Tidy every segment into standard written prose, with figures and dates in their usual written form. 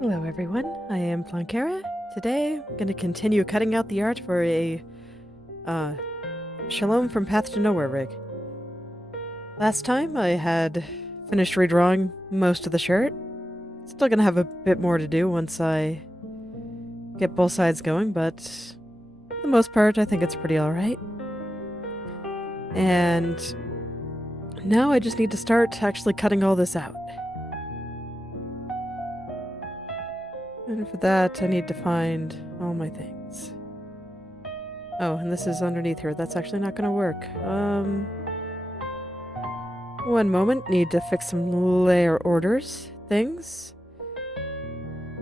Hello everyone, I am Plankera. Today I'm going to continue cutting out the art for a Shalom from Path to Nowhere rig. Last time I had finished redrawing most of the shirt. Still going to have a bit more to do once I get both sides going, but for the most part I think it's pretty alright. And now I just need to start actually cutting all this out. And for that I need to find all my things. Oh, and this is underneath here. That's actually not gonna work. One moment. Need to fix some layer orders things.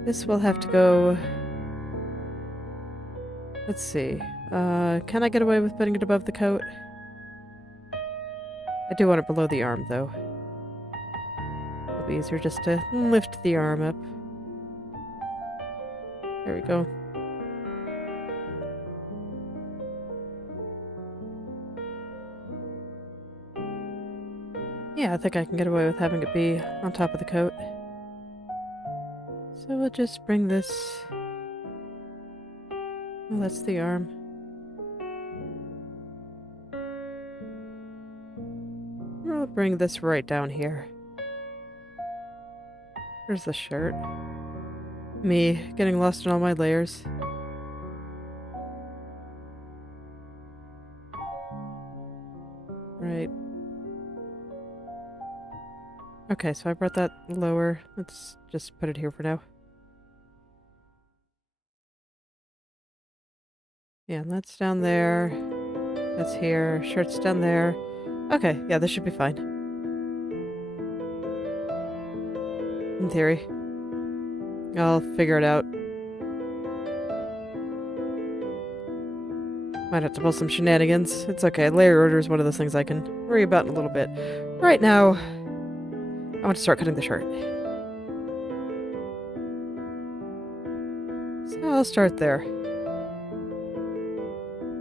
This will have to go... Let's see. Can I get away with putting it above the coat? I do want it below the arm, though. It'll be easier just to lift the arm up. There we go. Yeah, I think I can get away with having it be on top of the coat. So we'll just bring this... Oh, that's the arm. We'll bring this right down here. There's the shirt. Me getting lost in all my layers. Right. Okay, so I brought that lower. Let's just put it here for now. Yeah, that's down there. That's here. Shirt's down there. Okay, yeah, this should be fine. In theory. I'll figure it out. Might have to pull some shenanigans. It's okay. Layer order is one of those things I can worry about in a little bit. Right now, I want to start cutting the shirt. So I'll start there.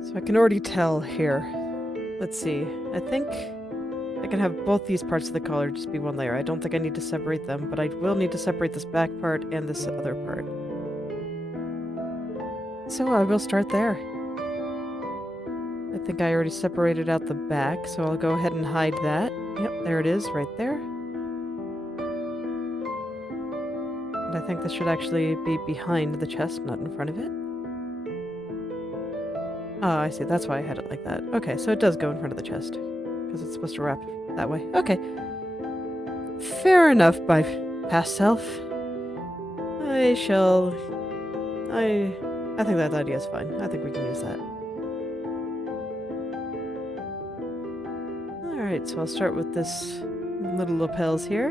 So I can already tell here. Let's see. I think I can have both these parts of the collar just be one layer. I don't think I need to separate them, but I will need to separate this back part and this other part. So I will start there. I think I already separated out the back, so I'll go ahead and hide that. Yep, there it is, right there. And I think this should actually be behind the chest, not in front of it. Oh, I see. That's why I had it like that. Okay, so it does go in front of the chest. Because it's supposed to wrap that way. Okay. Fair enough, by past self. I think that idea is fine. I think we can use that. Alright, so I'll start with this little lapels here.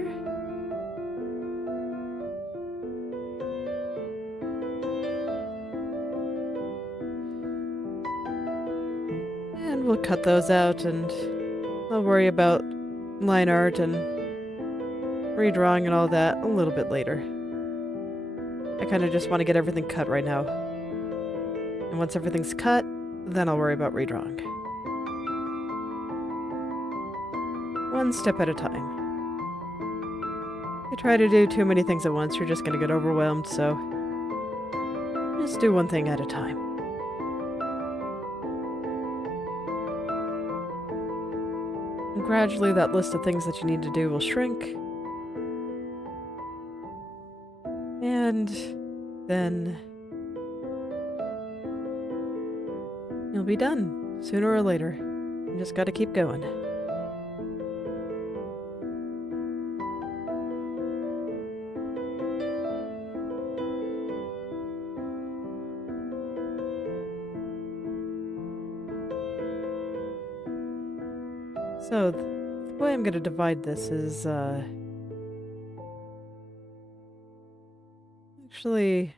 And we'll cut those out, and I'll worry about line art and redrawing and all that a little bit later. I kind of just want to get everything cut right now. And once everything's cut, then I'll worry about redrawing. One step at a time. If you try to do too many things at once, you're just going to get overwhelmed, so just do one thing at a time. And gradually that list of things that you need to do will shrink. And then you'll be done, sooner or later. You just gotta keep going. So, the way I'm gonna divide this is, actually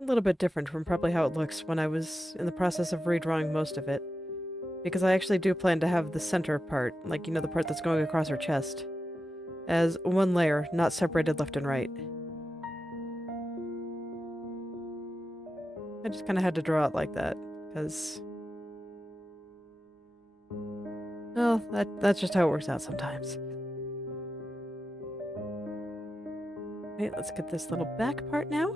a little bit different from probably how it looks when I was in the process of redrawing most of it. Because I actually do plan to have the center part, like, you know, the part that's going across her chest, as one layer, not separated left and right. I just kind of had to draw it like that, because... well, that's just how it works out sometimes. Right, let's get this little back part now.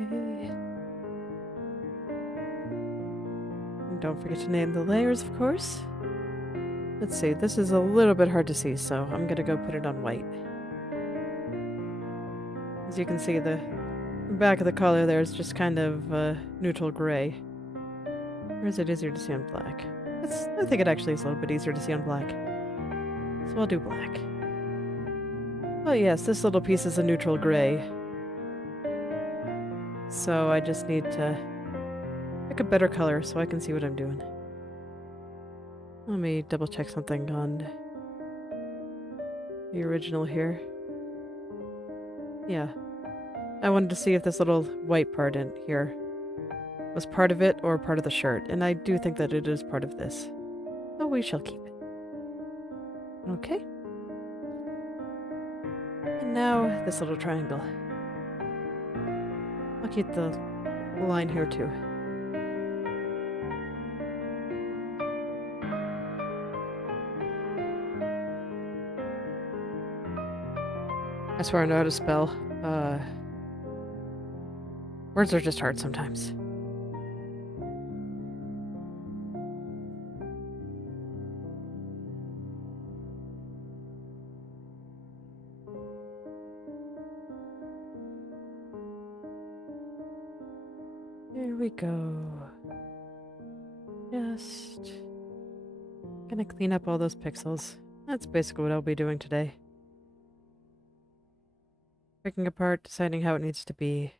Okay. And don't forget to name the layers, of course. Let's see, this is a little bit hard to see, so I'm gonna go put it on white. As you can see, the back of the collar there is just kind of neutral gray. Or is it easier to see on black? I think it actually is a little bit easier to see on black. So I'll do black. Oh yes, this little piece is a neutral gray. So I just need to pick a better color so I can see what I'm doing. Let me double check something on the original here. Yeah. I wanted to see if this little white part in here was part of it or part of the shirt, and I do think that it is part of this. So we shall keep it. Okay. And now this little triangle. I'll keep the line here too. I swear I know how to spell. Words are just hard sometimes. Here we go. Just gonna clean up all those pixels. That's basically what I'll be doing today. Breaking apart, deciding how it needs to be.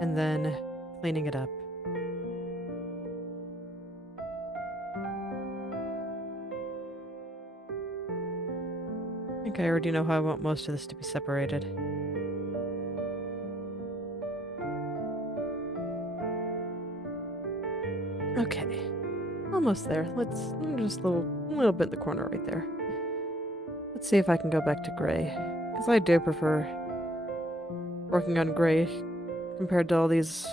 And then cleaning it up. I think I already know how I want most of this to be separated. Okay, almost there. Let's just a little bit in the corner right there. Let's see if I can go back to gray, because I do prefer working on gray compared to all these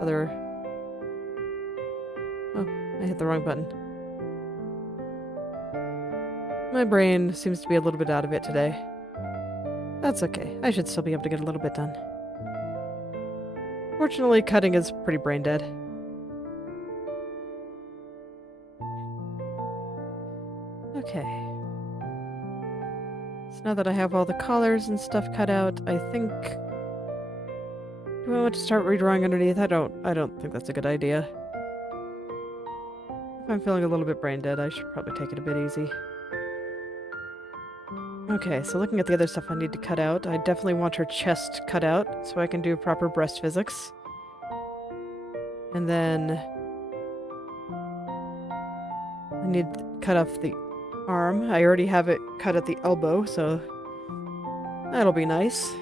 other... Oh, I hit the wrong button. My brain seems to be a little bit out of it today. That's okay. I should still be able to get a little bit done. Fortunately, cutting is pretty brain dead. Okay. So now that I have all the collars and stuff cut out, I think... Do I want to start redrawing underneath? I don't think that's a good idea. If I'm feeling a little bit brain dead, I should probably take it a bit easy. Okay, so looking at the other stuff I need to cut out, I definitely want her chest cut out so I can do proper breast physics. And then I need to cut off the arm. I already have it cut at the elbow, so that'll be nice.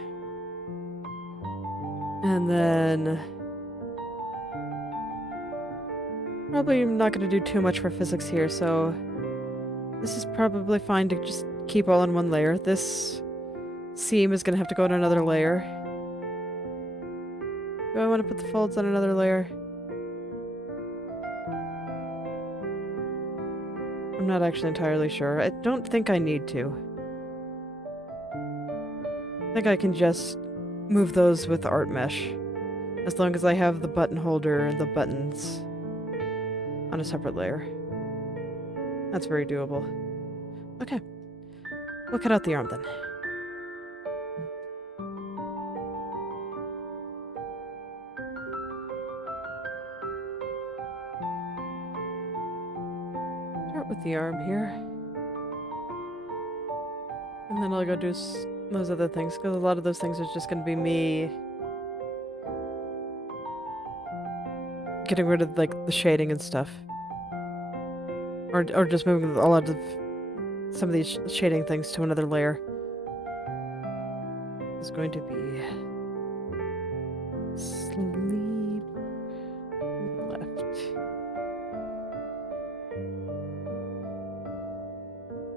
And then probably not going to do too much for physics here, so this is probably fine to just keep all in one layer. This seam is going to have to go on another layer. Do I want to put the folds on another layer? I'm not actually entirely sure. I don't think I need to. I think I can just move those with art mesh, as long as I have the button holder and the buttons on a separate layer. That's very doable. Okay. We'll cut out the arm then. Start with the arm here. And then I'll go do those other things, because a lot of those things are just going to be me getting rid of, like, the shading and stuff. Or just moving a lot of some of these shading things to another layer. It's going to be sleeve left.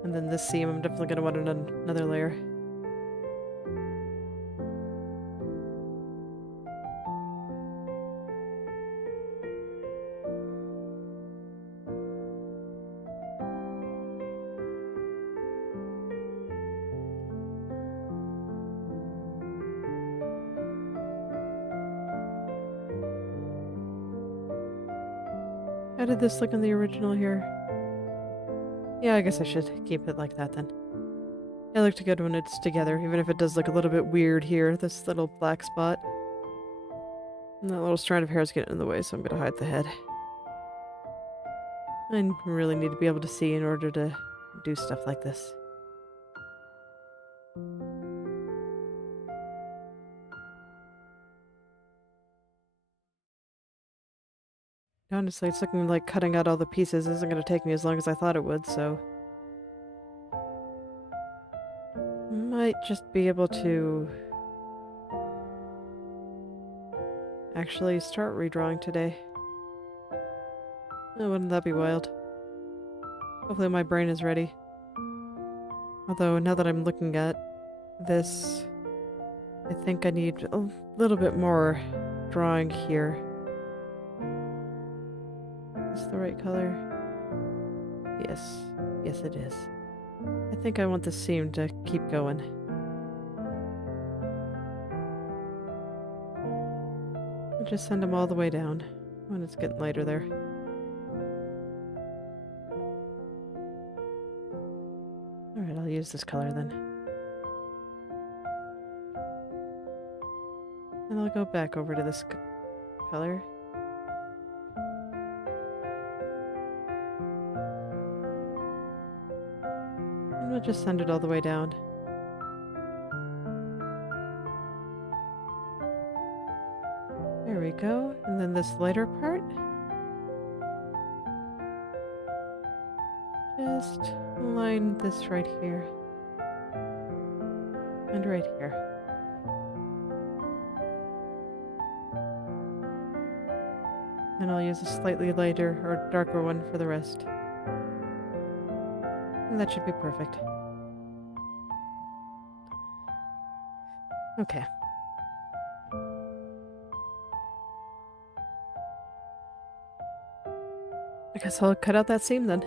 And then this seam, I'm definitely going to want another layer. How did this look in the original here? Yeah, I guess I should keep it like that then. It looked good when it's together, even if it does look a little bit weird here, this little black spot. And that little strand of hair is getting in the way, so I'm gonna hide the head. I really need to be able to see in order to do stuff like this. Honestly, it's looking like cutting out all the pieces isn't going to take me as long as I thought it would, so... might just be able to... actually start redrawing today. Oh, wouldn't that be wild? Hopefully my brain is ready. Although, now that I'm looking at this, I think I need a little bit more drawing here. Is this the right color? Yes. Yes, it is. I think I want the seam to keep going. I'll just send them all the way down when it's getting lighter there. Alright, I'll use this color then. And I'll go back over to this color. And we'll just send it all the way down. There we go. And then this lighter part. Just line this right here. And right here. And I'll use a slightly lighter or darker one for the rest. And that should be perfect. Okay. I guess I'll cut out that seam then.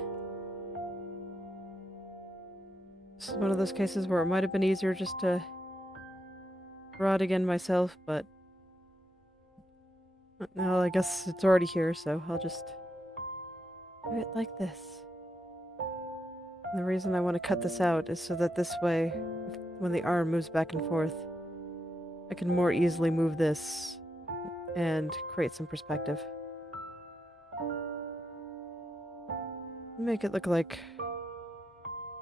This is one of those cases where it might have been easier just to draw it again myself, but well, I guess it's already here, so I'll just do it like this. And the reason I want to cut this out is so that this way, when the arm moves back and forth, I can more easily move this and create some perspective. Make it look like...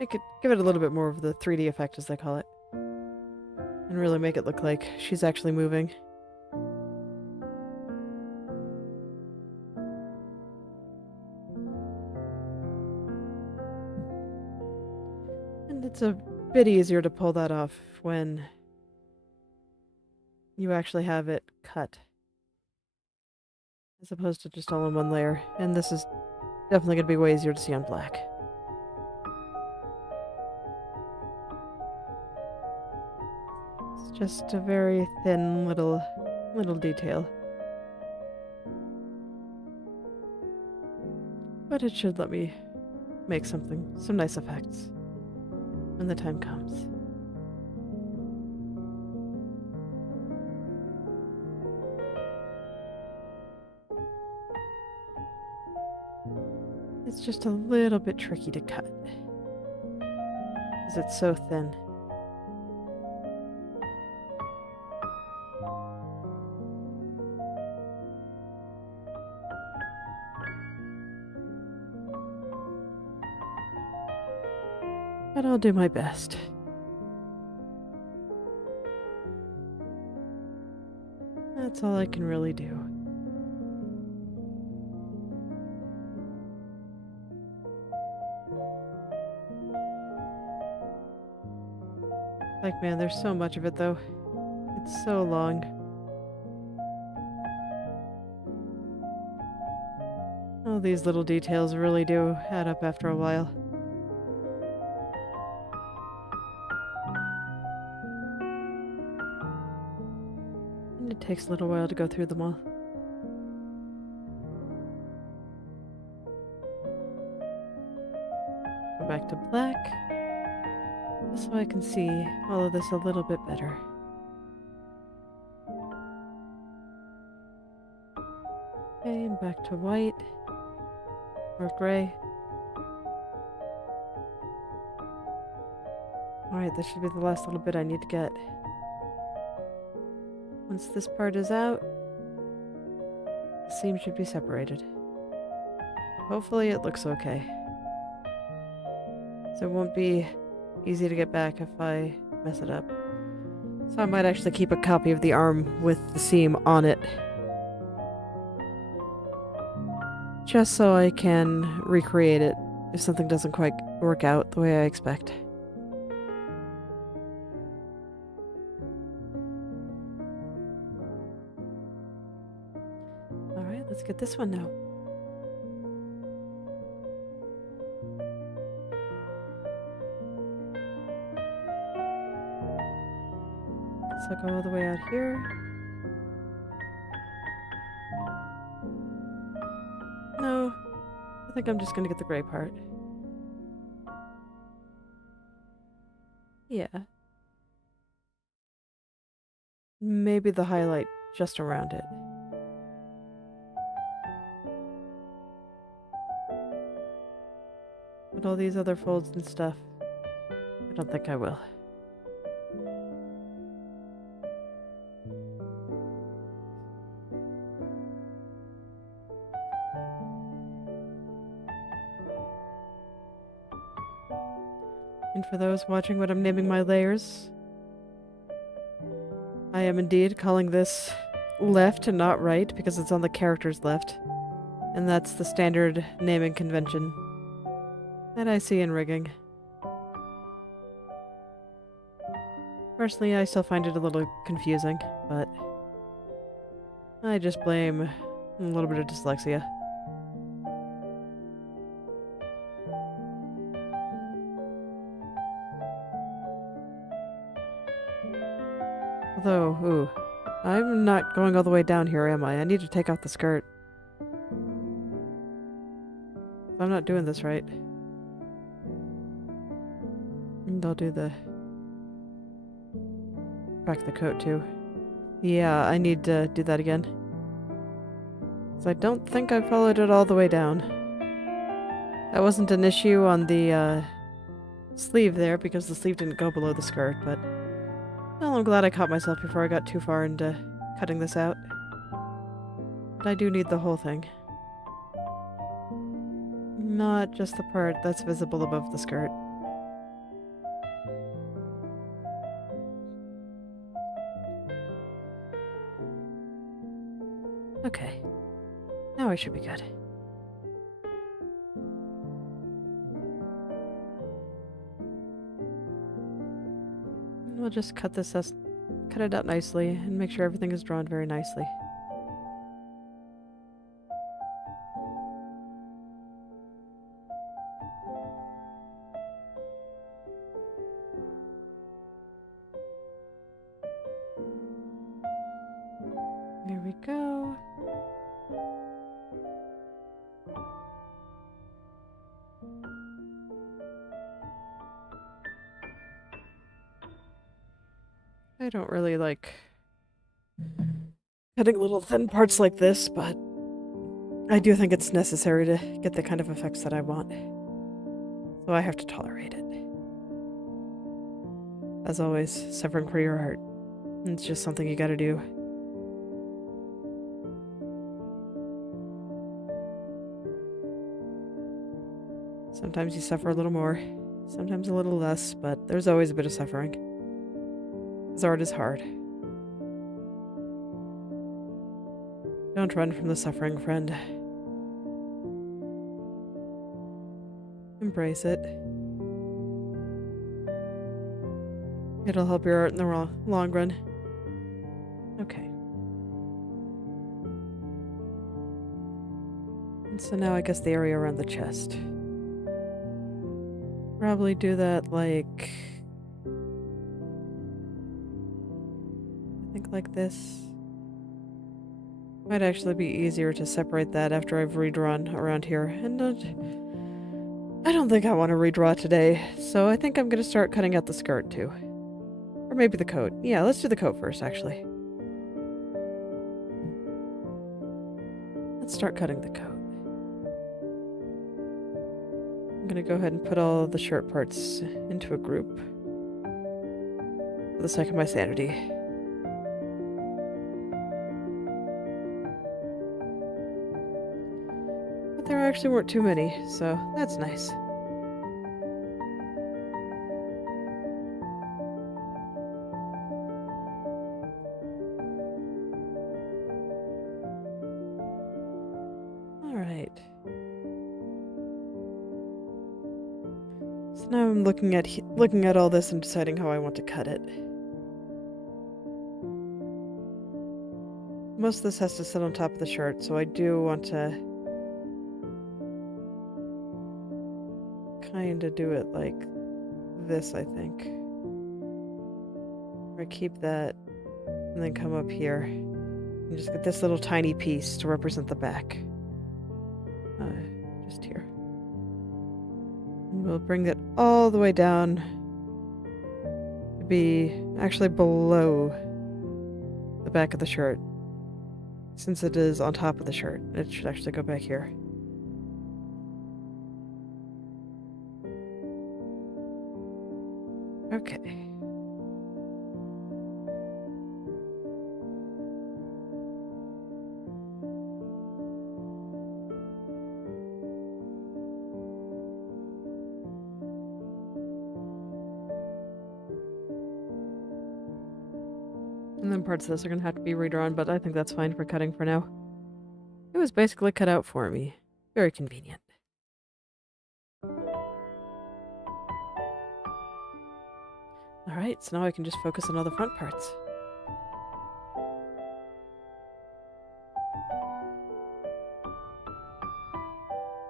give it a little bit more of the 3D effect, as they call it. And really make it look like she's actually moving. And it's a bit easier to pull that off when you actually have it cut, as opposed to just all in one layer. And this is definitely going to be way easier to see on black. It's just a very thin little detail. But it should let me make some nice effects when the time comes. It's just a little bit tricky to cut, because it's so thin. But I'll do my best. That's all I can really do. Like, man, there's so much of it, though. It's so long. All these little details really do add up after a while. And it takes a little while to go through them all. Go back to black, so I can see all of this a little bit better. Okay, and back to white. Or gray. Alright, this should be the last little bit I need to get. Once this part is out, the seam should be separated. Hopefully it looks okay. So it won't be easy to get back if I mess it up. So I might actually keep a copy of the arm with the seam on it. Just so I can recreate it if something doesn't quite work out the way I expect. Alright, let's get this one now. So I'll go all the way out here. No, I think I'm just gonna get the gray part. Yeah. Maybe the highlight just around it. But all these other folds and stuff, I don't think I will. And for those watching what I'm naming my layers, I am indeed calling this left and not right because it's on the character's left. And that's the standard naming convention that I see in rigging. Personally, I still find it a little confusing, but I just blame a little bit of dyslexia. Although, ooh, I'm not going all the way down here, am I? I need to take off the skirt. I'm not doing this right. And I'll do the back of the coat too. Yeah, I need to do that again. So I don't think I followed it all the way down. That wasn't an issue on the sleeve there because the sleeve didn't go below the skirt, but well, I'm glad I caught myself before I got too far into cutting this out. But I do need the whole thing. Not just the part that's visible above the skirt. Okay. Now I should be good. We'll just cut it out nicely and make sure everything is drawn very nicely. There we go. I don't really like cutting little thin parts like this, but I do think it's necessary to get the kind of effects that I want. So I have to tolerate it. As always, suffering for your art. It's just something you gotta do. Sometimes you suffer a little more, sometimes a little less, but there's always a bit of suffering. Because art is hard. Don't run from the suffering, friend. Embrace it. It'll help your art in the long run. Okay. And so now I guess the area around the chest. Probably do that like... I think like this. Might actually be easier to separate that after I've redrawn around here. And I don't think I want to redraw today, so I think I'm going to start cutting out the skirt too. Or maybe the coat. Yeah, let's do the coat first, actually. Let's start cutting the coat. I'm gonna go ahead and put all of the shirt parts into a group for the sake of my sanity. But there actually weren't too many, so that's nice. Alright. So now I'm looking at all this and deciding how I want to cut it. Most of this has to sit on top of the shirt, so I do want to kind of do it like this, I think. Where I keep that and then come up here and just get this little tiny piece to represent the back. Just here. And we'll bring it all the way down to be actually below the back of the shirt. Since it is on top of the shirt, it should actually go back here. Okay. And then parts of this are going to have to be redrawn, but I think that's fine for cutting for now. It was basically cut out for me. Very convenient. Alright, so now I can just focus on all the front parts.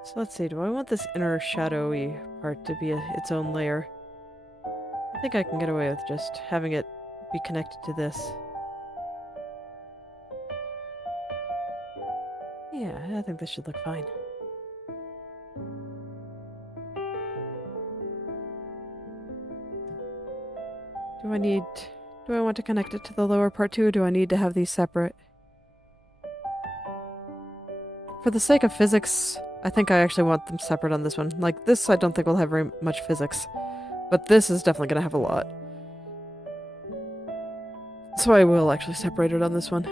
So let's see, do I want this inner shadowy part to be its own layer? I think I can get away with just having it be connected to this. Yeah, I think this should look fine. Do I want to connect it to the lower part too, or do I need to have these separate? For the sake of physics, I think I actually want them separate on this one. Like, this I don't think will have very much physics, but this is definitely going to have a lot. So I will actually separate it on this one.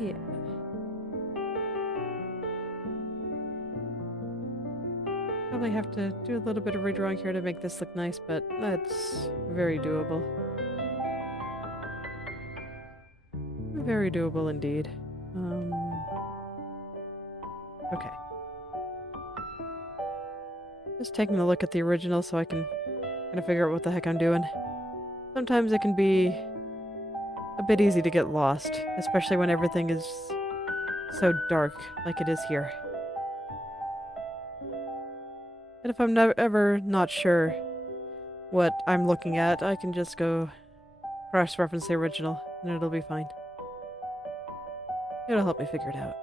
Yeah. Probably have to do a little bit of redrawing here to make this look nice, but that's very doable. Very doable indeed. Okay. Just taking a look at the original so I can kind of figure out what the heck I'm doing. Sometimes it can be a bit easy to get lost, especially when everything is so dark like it is here. And if I'm ever not sure what I'm looking at, I can just go cross-reference the original and it'll be fine. It'll help me figure it out.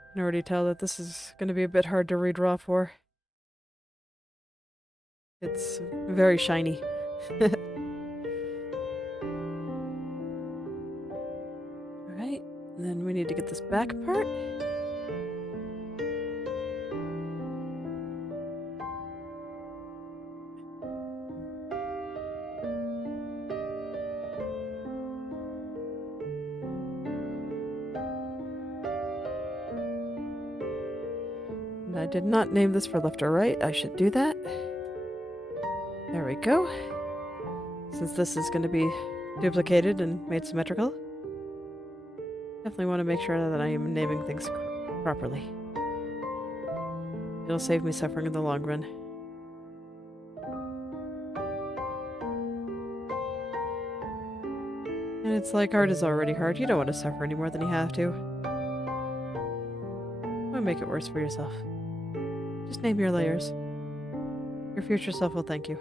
I can already tell that this is going to be a bit hard to redraw for. It's very shiny. Alright, and then we need to get this back part. I did not name this for left or right. I should do that. There we go. Since this is going to be duplicated and made symmetrical, definitely want to make sure that I am naming things properly. It'll save me suffering in the long run. And it's like art is already hard. You don't want to suffer any more than you have to. Why make it worse for yourself? Just name your layers. Your future self will thank you.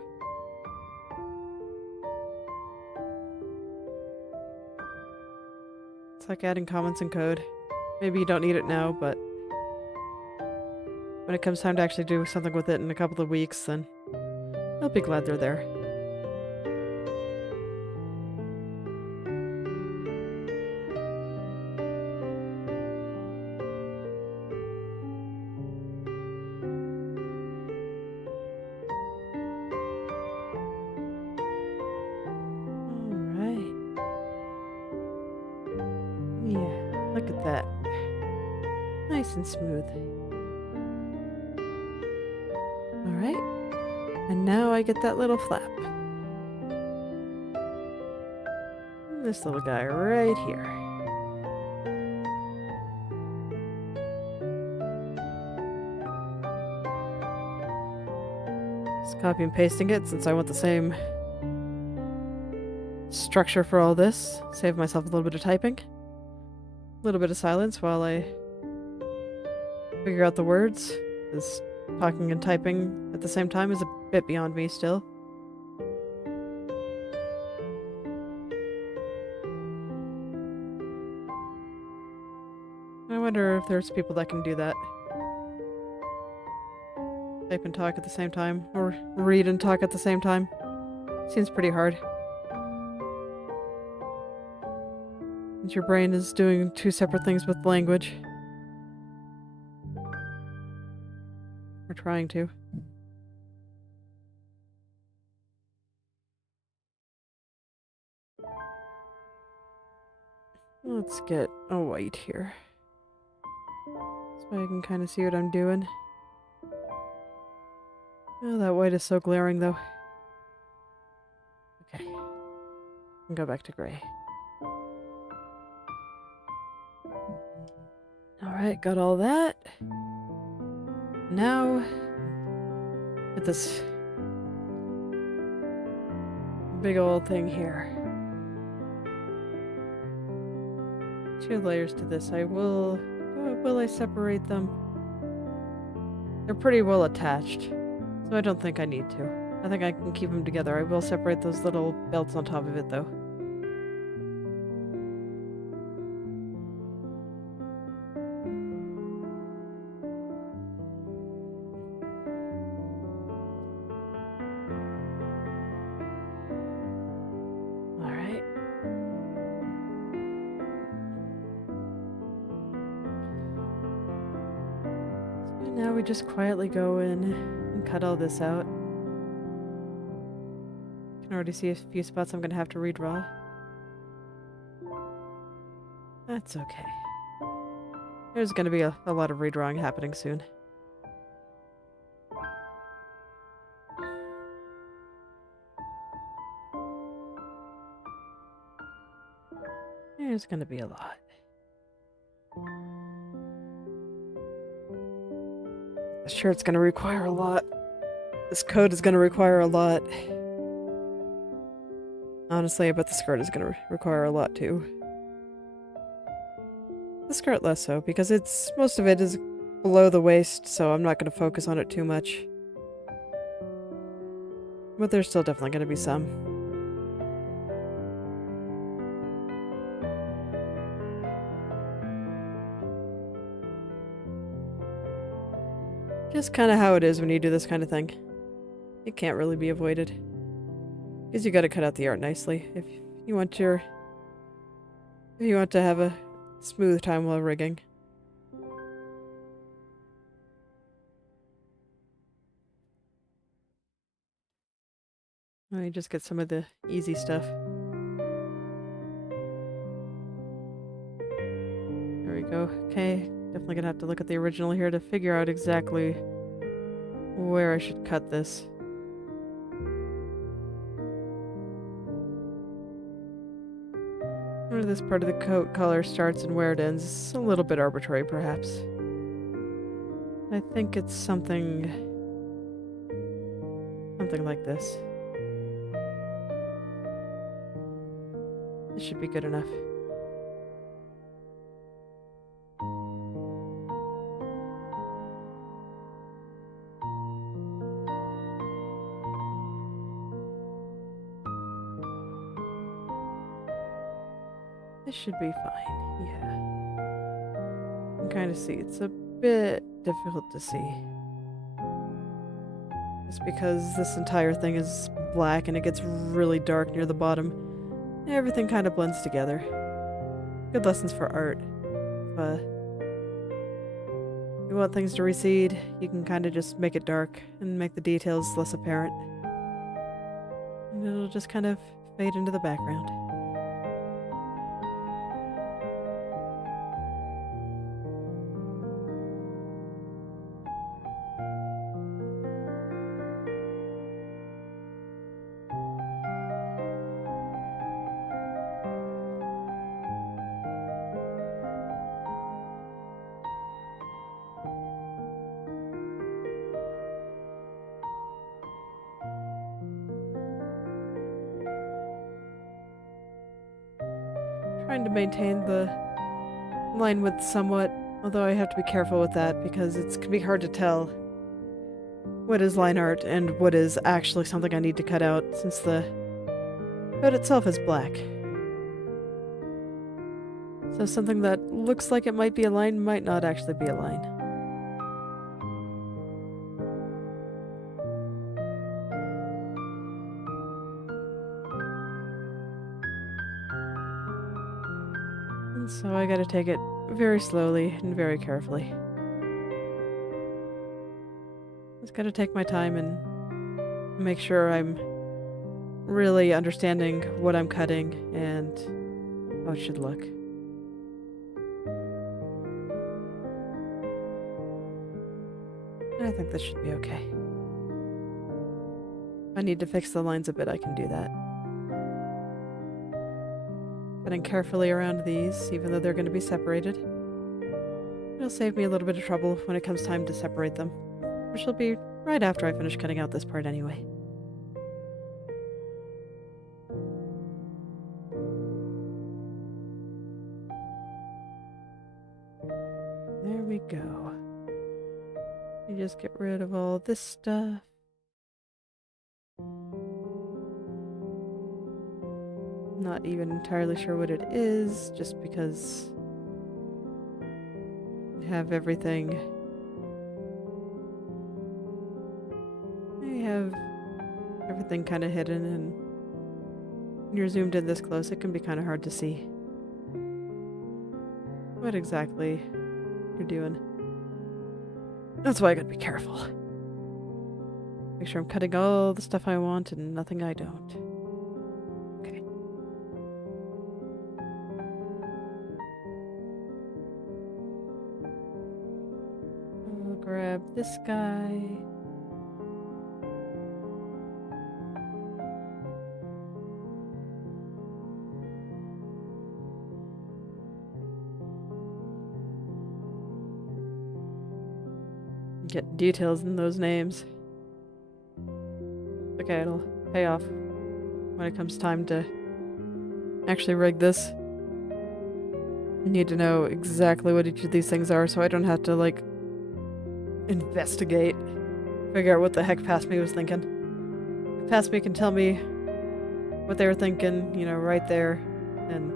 It's like adding comments in code. Maybe you don't need it now, but when it comes time to actually do something with it in a couple of weeks, then you'll be glad they're there. Alright. Yeah, look at that. Nice and smooth. Alright. And now I get that little flap. This little guy right here. Just copy and pasting it since I want the same structure for all this. Save myself a little bit of typing. A little bit of silence while I figure out the words. Because talking and typing at the same time is a bit beyond me still. I wonder if there's people that can do that. Type and talk at the same time, or read and talk at the same time. Seems pretty hard. And your brain is doing two separate things with language. Or trying to. Let's get a white here. So I can kind of see what I'm doing. Oh, that white is so glaring though. Okay. And go back to gray. Alright, got all that. Now, get this big old thing here. 2 layers to this. Will I separate them? They're pretty well attached, so I don't think I need to. I think I can keep them together. I will separate those little belts on top of it though. Now we just quietly go in and cut all this out. Can already see a few spots I'm gonna have to redraw. That's okay. There's gonna be a lot of redrawing happening soon. There's gonna be a lot. Sure, it's gonna require a lot. This code is gonna require a lot. Honestly, I bet the skirt is gonna require a lot too. The skirt less so, because most of it is below the waist, so I'm not gonna focus on it too much. But there's still definitely gonna be some. Just kind of how it is when you do this kind of thing. It can't really be avoided. Because you gotta cut out the art nicely if you want to have a smooth time while rigging. Let me just get some of the easy stuff. There we go. Okay, definitely gonna have to look at the original here to figure out exactly where I should cut this. Where this part of the coat color starts and where it ends is a little bit arbitrary, perhaps. I think it's something like this. This should be good enough. This should be fine, yeah. You can kind of see. It's a bit difficult to see. Just because this entire thing is black and it gets really dark near the bottom. Everything kind of blends together. Good lessons for art. If you want things to recede, you can kind of just make it dark and make the details less apparent. And it'll just kind of fade into the background. Trying to maintain the line width somewhat, although I have to be careful with that because it can be hard to tell what is line art and what is actually something I need to cut out since the code itself is black. So something that looks like it might be a line might not actually be a line. And so I gotta take it very slowly and very carefully. Just gotta take my time and make sure I'm really understanding what I'm cutting and how it should look. I think this should be okay. If I need to fix the lines a bit, I can do that. Cutting carefully around these, even though they're going to be separated. It'll save me a little bit of trouble when it comes time to separate them, which will be right after I finish cutting out this part anyway. There we go. You just get rid of all this stuff. Not even entirely sure what it is, just because you have everything. You have everything kind of hidden, and when you're zoomed in this close, it can be kind of hard to see what exactly you're doing. That's why I gotta be careful. Make sure I'm cutting all the stuff I want and nothing I don't. Okay. I'll grab this guy. Get details in those names. Okay, it'll pay off when it comes time to actually rig this. I need to know exactly what each of these things are so I don't have to, like, investigate. Figure out what the heck Past Me was thinking. If Past Me can tell me what they were thinking, you know, right there, and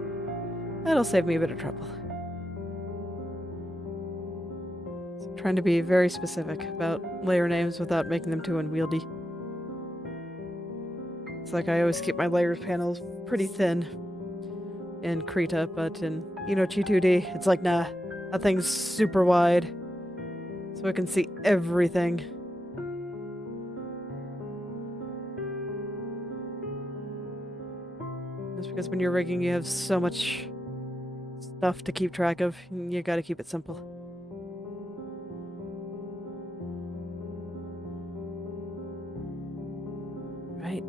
that'll save me a bit of trouble. Trying to be very specific about layer names without making them too unwieldy. It's like I always keep my layers panels pretty thin in Krita, but in Enochi 2D, it's like, nah, that thing's super wide, so I can see everything. Just because when you're rigging, you have so much stuff to keep track of, you gotta keep it simple. Right.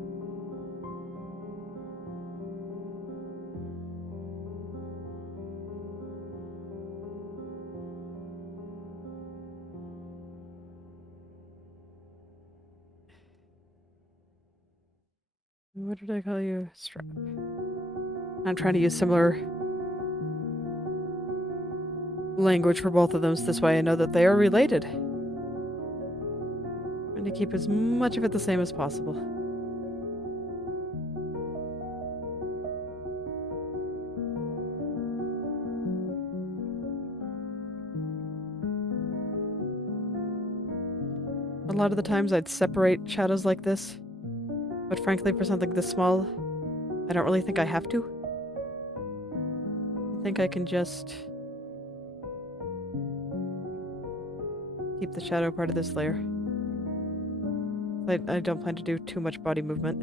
What did I call you? Strap. I'm trying to use similar language for both of them, so this way I know that they are related. Trying to keep as much of it the same as possible. a lot of the times I'd separate shadows like this. But frankly, for something this small, I don't really think I have to. I think I can just keep the shadow part of this layer. I don't plan to do too much body movement.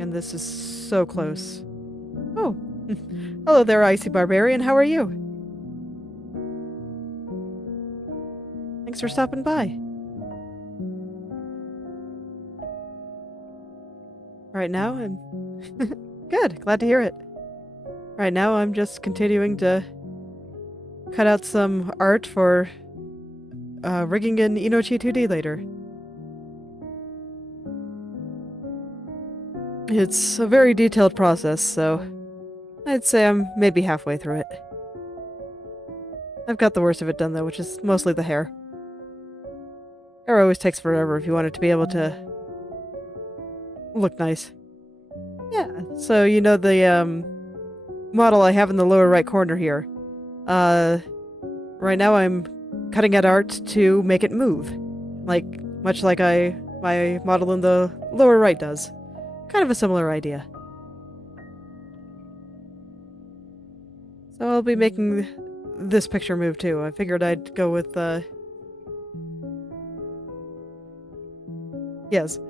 And this is so close. Oh. Hello there, Icy Barbarian. How are you? Thanks for stopping by. Right now, I'm... Good, glad to hear it. Right now, I'm just continuing to cut out some art for rigging in Inochi 2D later. It's a very detailed process, so I'd say I'm maybe halfway through it. I've got the worst of it done though, which is mostly the hair. Hair always takes forever if you want it to be able to look nice. Yeah, so you know the model I have in the lower right corner here. Right now I'm cutting out art to make it move. Much like my model in the lower right does. Kind of a similar idea. So I'll be making this picture move too. I figured I'd go with yes.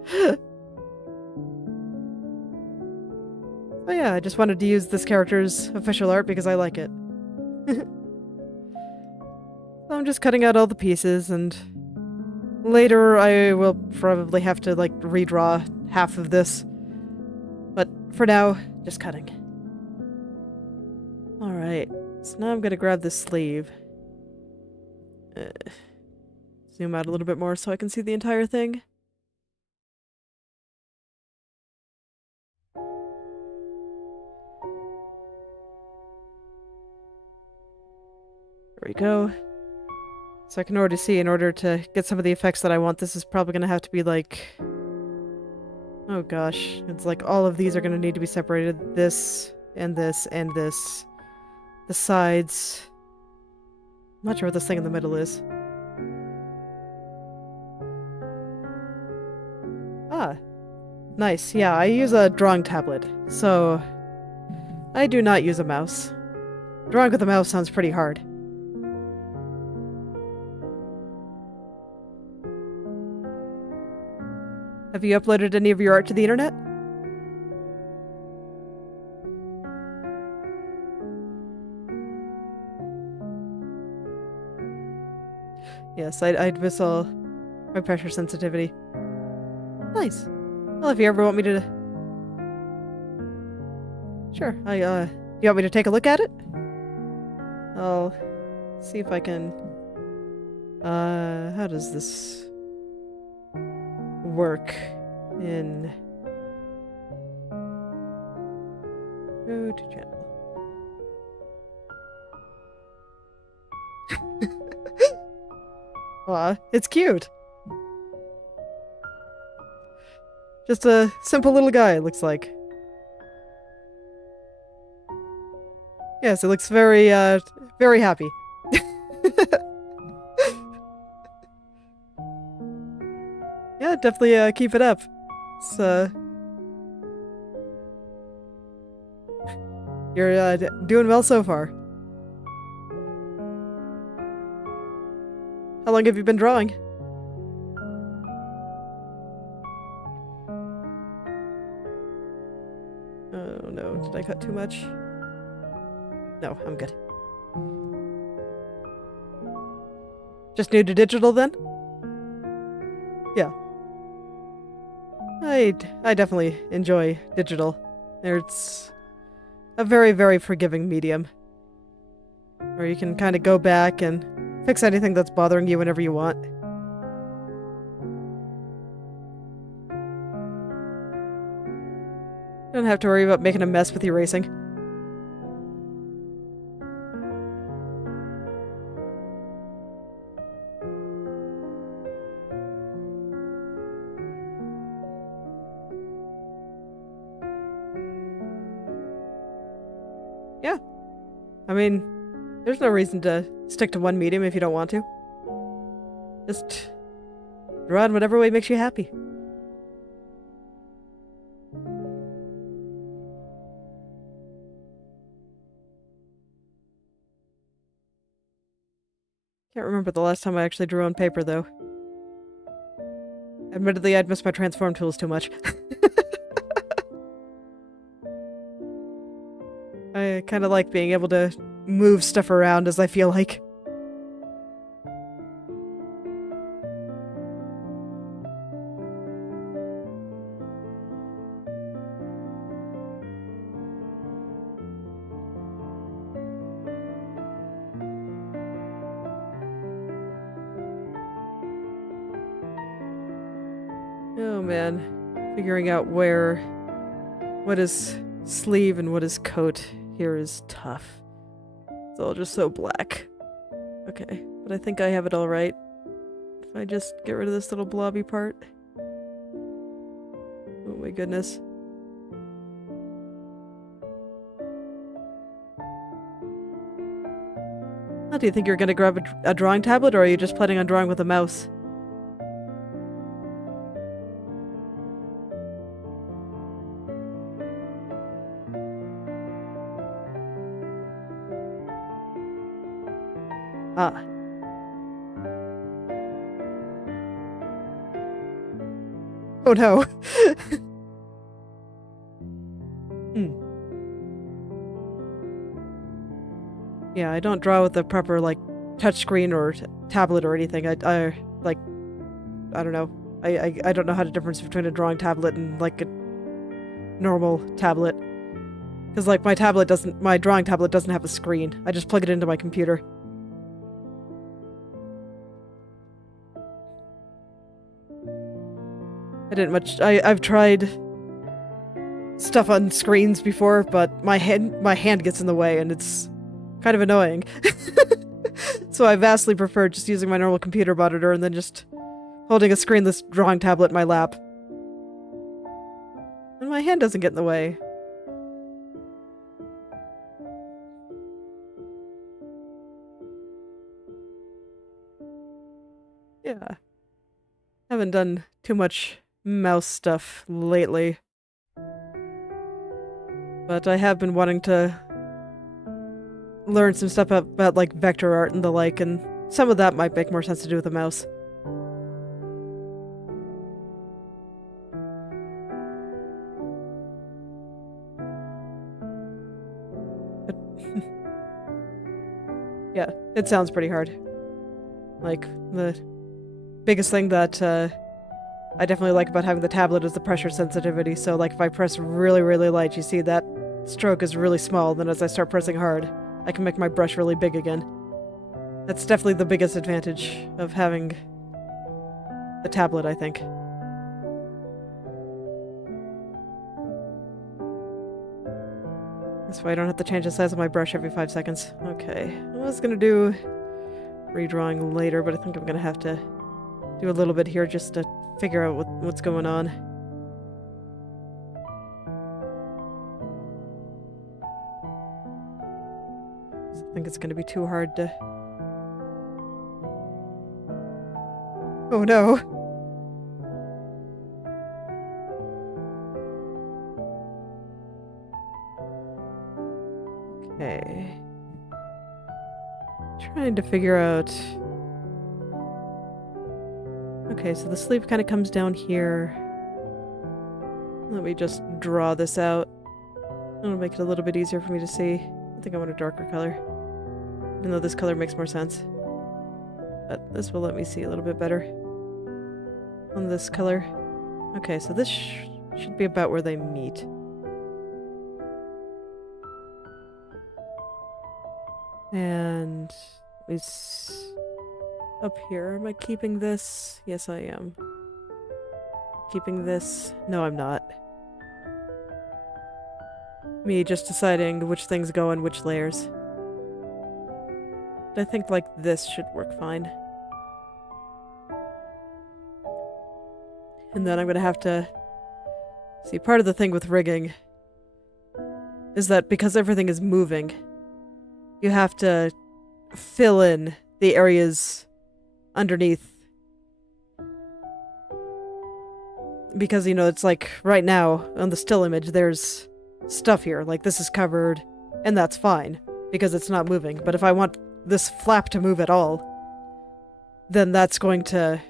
So yeah, I just wanted to use this character's official art because I like it. So I'm just cutting out all the pieces, and later I will probably have to redraw half of this. But for now, just cutting. Alright, so now I'm gonna grab this sleeve. Zoom out a little bit more so I can see the entire thing. There we go. So I can already see, in order to get some of the effects that I want, this is probably gonna have to be oh gosh, it's all of these are gonna need to be separated. This, and this, and this. The sides. I'm not sure what this thing in the middle is. Ah. Nice, yeah, I use a drawing tablet, so I do not use a mouse. Drawing with a mouse sounds pretty hard. Have you uploaded any of your art to the internet? Yes, I'd miss all my pressure sensitivity. Nice. Well, if you ever want me to... Sure, you want me to take a look at it? I'll see if I can... how does this work in... Go to channel. Aw, it's cute. Just a simple little guy, it looks like. Yes, it looks very, very happy. Yeah, definitely, keep it up. It's, you're, doing well so far. How long have you been drawing? Oh no, did I cut too much? No, I'm good. Just new to digital then? Yeah. I definitely enjoy digital. It's a very, very forgiving medium. Where you can kind of go back and fix anything that's bothering you whenever you want. Don't have to worry about making a mess with erasing. Yeah. I mean, there's no reason to stick to one medium if you don't want to. Just Draw in whatever way makes you happy. Can't remember the last time I actually drew on paper, though. Admittedly, I'd miss my transform tools too much. I kind of like being able to move stuff around as I feel like. Oh man, figuring out what is sleeve and what is coat here is tough. It's all just so black. Okay, but I think I have it all right. If I just get rid of this little blobby part. Oh my goodness. How do you think you're gonna grab a drawing tablet, or are you just planning on drawing with a mouse? Ah. Oh no. Yeah, I don't draw with the proper, like, touchscreen or tablet or anything. I don't know. I don't know how the difference between a drawing tablet and, like, a normal tablet. Because, like, my drawing tablet doesn't have a screen. I just plug it into my computer. I've tried stuff on screens before, but my hand gets in the way and it's kind of annoying. So I vastly prefer just using my normal computer monitor and then just holding a screenless drawing tablet in my lap. And my hand doesn't get in the way. Yeah. Haven't done too much mouse stuff lately. But I have been wanting to learn some stuff about like vector art and the like, and some of that might make more sense to do with a mouse. But yeah, it sounds pretty hard. Like, the biggest thing that I definitely like about having the tablet is the pressure sensitivity, so like if I press really, really light, you see that stroke is really small, then as I start pressing hard, I can make my brush really big again. That's definitely the biggest advantage of having the tablet, I think. This way I don't have to change the size of my brush every 5 seconds. Okay, I was gonna do redrawing later, but I think I'm gonna have to do a little bit here just to figure out what's going on. I think it's gonna be too hard to... Oh no! Okay. Trying to figure out... Okay, so the sleeve kind of comes down here. Let me just draw this out. It'll make it a little bit easier for me to see. I think I want a darker color. Even though this color makes more sense. But this will let me see a little bit better on this color. Okay, so this should be about where they meet. And up here, am I keeping this? Yes, I am. Keeping this? No, I'm not. Me just deciding which things go in which layers. I think like this should work fine. And then I'm gonna have to... See, part of the thing with rigging is that because everything is moving, you have to fill in the areas underneath because, you know, it's like right now on the still image, there's stuff here. Like this is covered and that's fine because it's not moving. But if I want this flap to move at all, then that's going to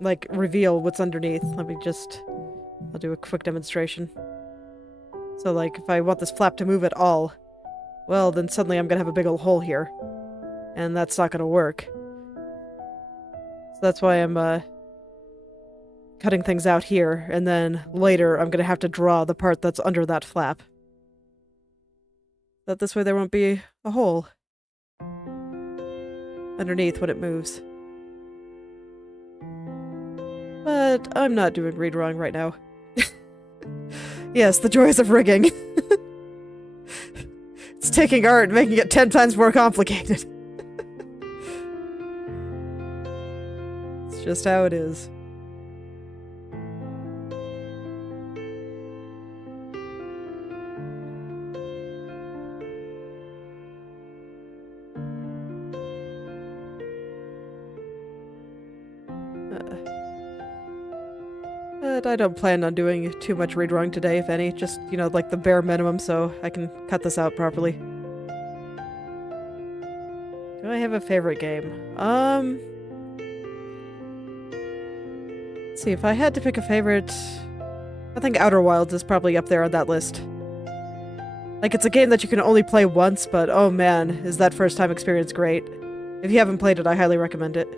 like reveal what's underneath. I'll do a quick demonstration. So like if I want this flap to move at all, well then suddenly I'm gonna have a big old hole here. And that's not gonna work. So that's why I'm cutting things out here, and then later I'm gonna have to draw the part that's under that flap. That this way there won't be a hole underneath when it moves. But I'm not doing redrawing right now. Yes, the joys of rigging. It's taking art and making it 10 times more complicated. It's just how it is. But I don't plan on doing too much redrawing today, if any. Just, you know, like the bare minimum so I can cut this out properly. Do I have a favorite game? Let's see, if I had to pick a favorite, I think Outer Wilds is probably up there on that list. Like, it's a game that you can only play once, but oh man, is that first time experience great. If you haven't played it, I highly recommend it.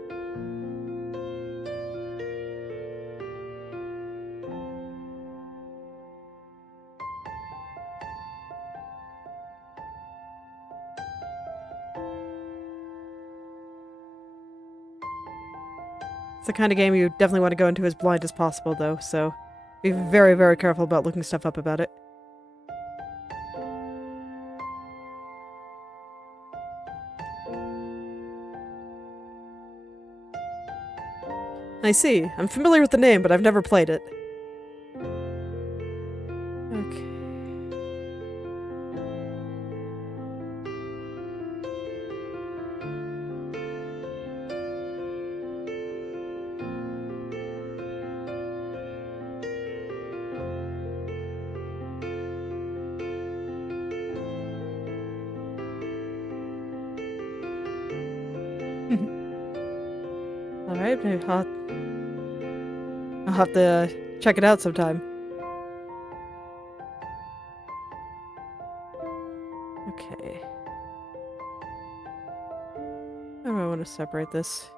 It's the kind of game you definitely want to go into as blind as possible, though, so be very, very careful about looking stuff up about it. I see. I'm familiar with the name, but I've never played it. Okay. Alright, maybe I'll have to check it out sometime. Okay. How do I want to separate this?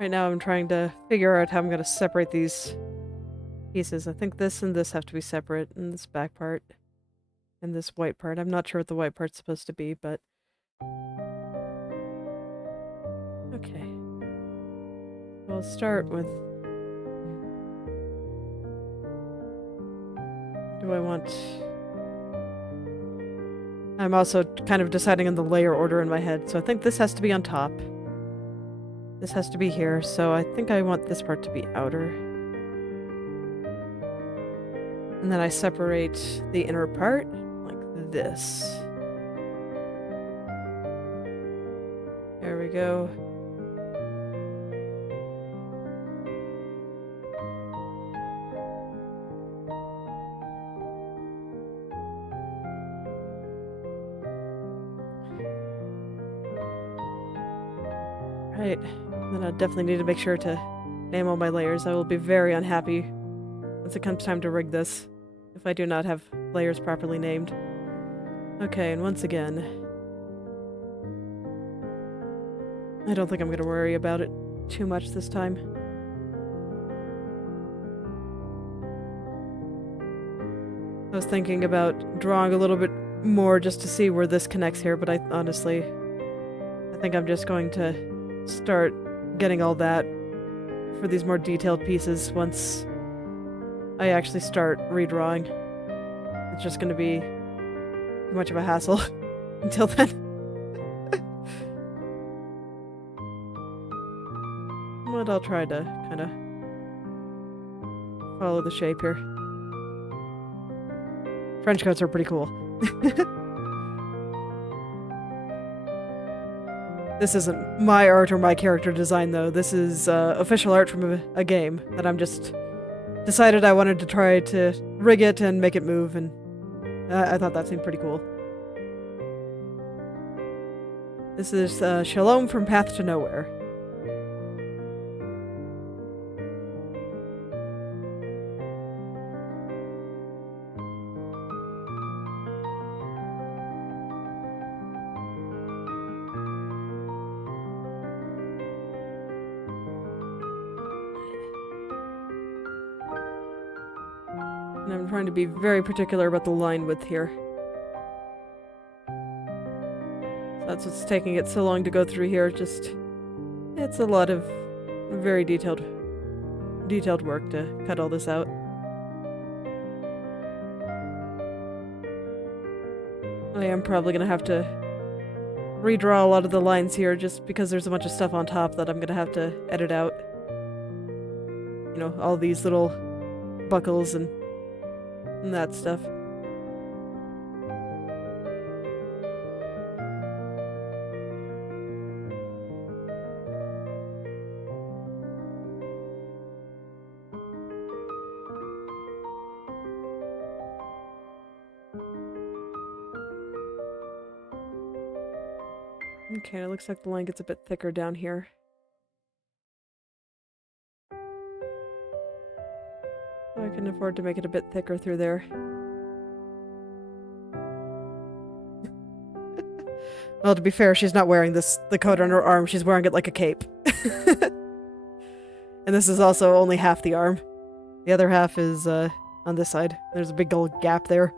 Right now I'm trying to figure out how I'm going to separate these pieces. I think this and this have to be separate, and this back part, and this white part. I'm not sure what the white part's supposed to be, but... Okay. We'll start with... Do I want... I'm also kind of deciding on the layer order in my head, so I think this has to be on top. This has to be here, so I think I want this part to be outer. And then I separate the inner part, like this. There we go. Right, then I definitely need to make sure to name all my layers. I will be very unhappy once it comes time to rig this, if I do not have layers properly named. Okay, and once again, I don't think I'm gonna worry about it too much this time. I was thinking about drawing a little bit more just to see where this connects here, but I think I'm just going to start getting all that for these more detailed pieces once I actually start redrawing. It's just going to be too much of a hassle until then. But I'll try to kind of follow the shape here. Trench coats are pretty cool. This isn't my art or my character design, though. This is official art from a game that I'm just decided I wanted to try to rig it and make it move, and I thought that seemed pretty cool. This is Shalom from Path to Nowhere. And I'm trying to be very particular about the line width here. So that's what's taking it so long to go through here. It's a lot of very detailed work to cut all this out. I am probably gonna have to redraw a lot of the lines here just because there's a bunch of stuff on top that I'm gonna have to edit out. You know, all these little buckles and that stuff. Okay, it looks like the line gets a bit thicker down here. I can afford to make it a bit thicker through there. Well, to be fair, she's not wearing the coat on her arm, she's wearing it like a cape. And this is also only half the arm. The other half is on this side. There's a big old gap there.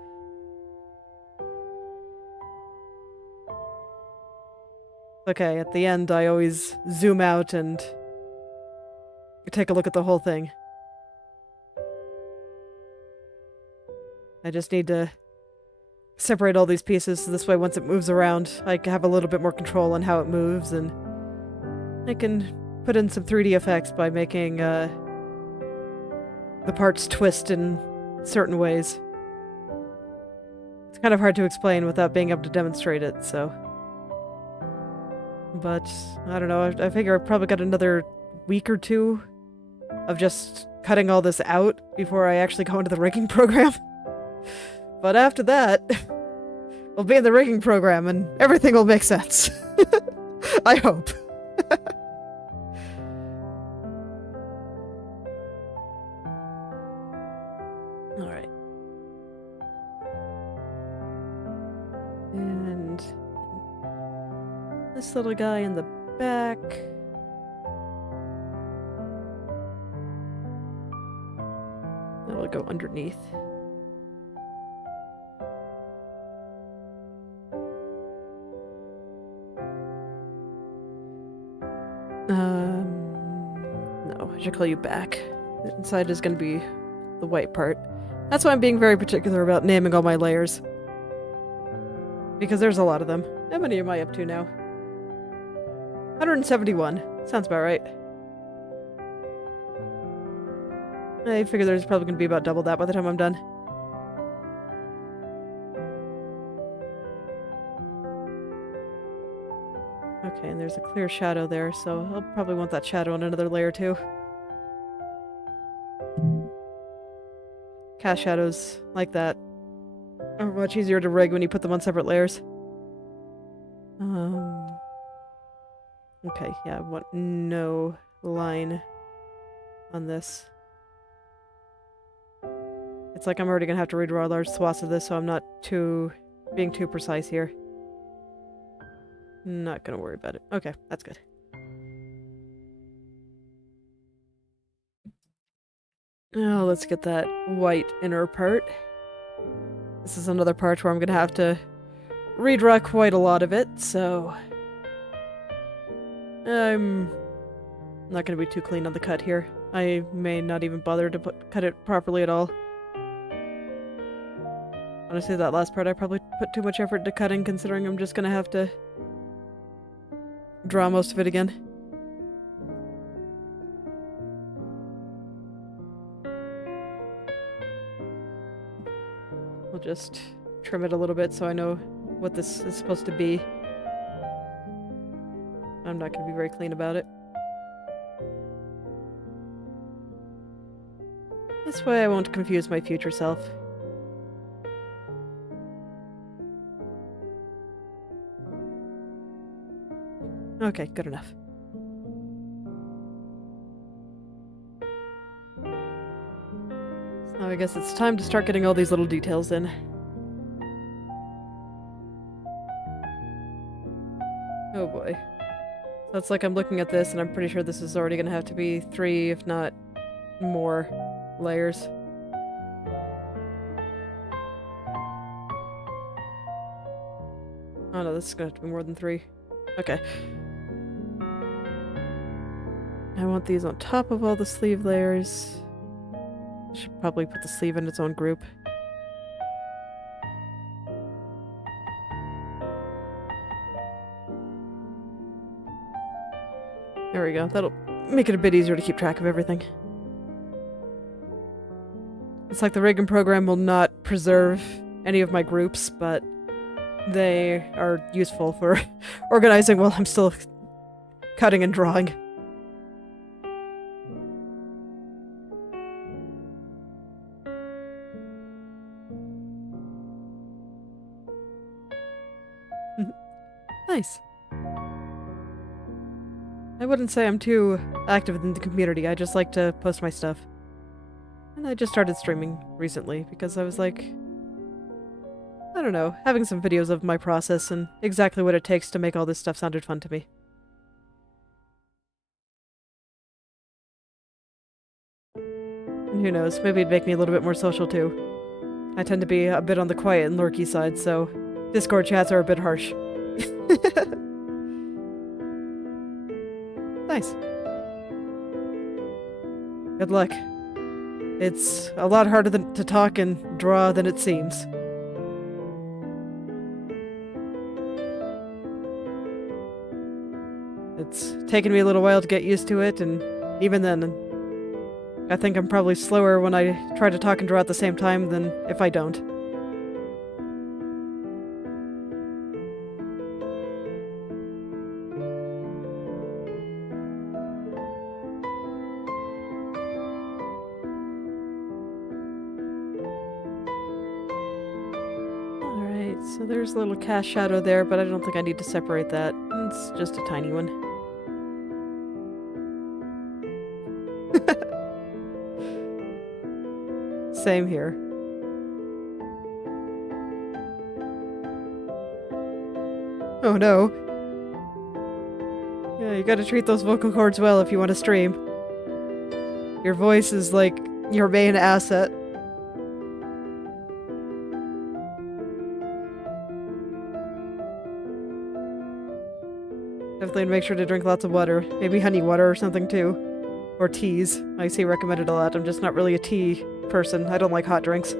Okay, at the end I always zoom out and take a look at the whole thing. I just need to separate all these pieces so this way once it moves around I can have a little bit more control on how it moves, and I can put in some 3D effects by making the parts twist in certain ways. It's kind of hard to explain without being able to demonstrate it, so... But, I don't know, I figure I've probably got another week or two of just cutting all this out before I actually go into the rigging program. But after that, we'll be in the rigging program and everything will make sense. I hope. Alright. And this little guy in the back. That'll go underneath. No, I should call you back. Inside is going to be the white part. That's why I'm being very particular about naming all my layers. Because there's a lot of them. How many am I up to now? 171. Sounds about right. I figure there's probably going to be about double that by the time I'm done. Okay, and there's a clear shadow there, so I'll probably want that shadow on another layer too. Cast shadows like that are much easier to rig when you put them on separate layers. Okay, yeah, I want no line on this. It's like I'm already gonna have to redraw large swaths of this, so I'm not being too precise here. Not gonna worry about it. Okay, that's good. Now let's get that white inner part. This is another part where I'm gonna have to redraw quite a lot of it, so... I'm not gonna be too clean on the cut here. I may not even bother to cut it properly at all. Honestly, that last part I probably put too much effort into cutting, considering I'm just gonna have to draw most of it again. We'll just trim it a little bit so I know what this is supposed to be. I'm not going to be very clean about it. This way I won't confuse my future self. Okay, good enough. So I guess it's time to start getting all these little details in. Oh boy. So it's like I'm looking at this and I'm pretty sure this is already going to have to be 3, if not more, layers. Oh no, this is going to have to be more than 3. Okay. I want these on top of all the sleeve layers. I should probably put the sleeve in its own group. There we go. That'll make it a bit easier to keep track of everything. It's like the rigging program will not preserve any of my groups, but they are useful for organizing while I'm still cutting and drawing. Nice. I wouldn't say I'm too active in the community, I just like to post my stuff. And I just started streaming recently because I was like, I don't know, having some videos of my process and exactly what it takes to make all this stuff sounded fun to me. And who knows, maybe it'd make me a little bit more social too. I tend to be a bit on the quiet and lurky side, so Discord chats are a bit harsh. Nice. Good luck. It's a lot harder to talk and draw than it seems. It's taken me a little while to get used to it, and even then, I think I'm probably slower when I try to talk and draw at the same time than if I don't. So there's a little cast shadow there, but I don't think I need to separate that. It's just a tiny one. Same here. Oh no. Yeah, you gotta treat those vocal cords well if you want to stream. Your voice is like your main asset. Definitely make sure to drink lots of water. Maybe honey water or something too. Or teas. I see recommended a lot. I'm just not really a tea person. I don't like hot drinks.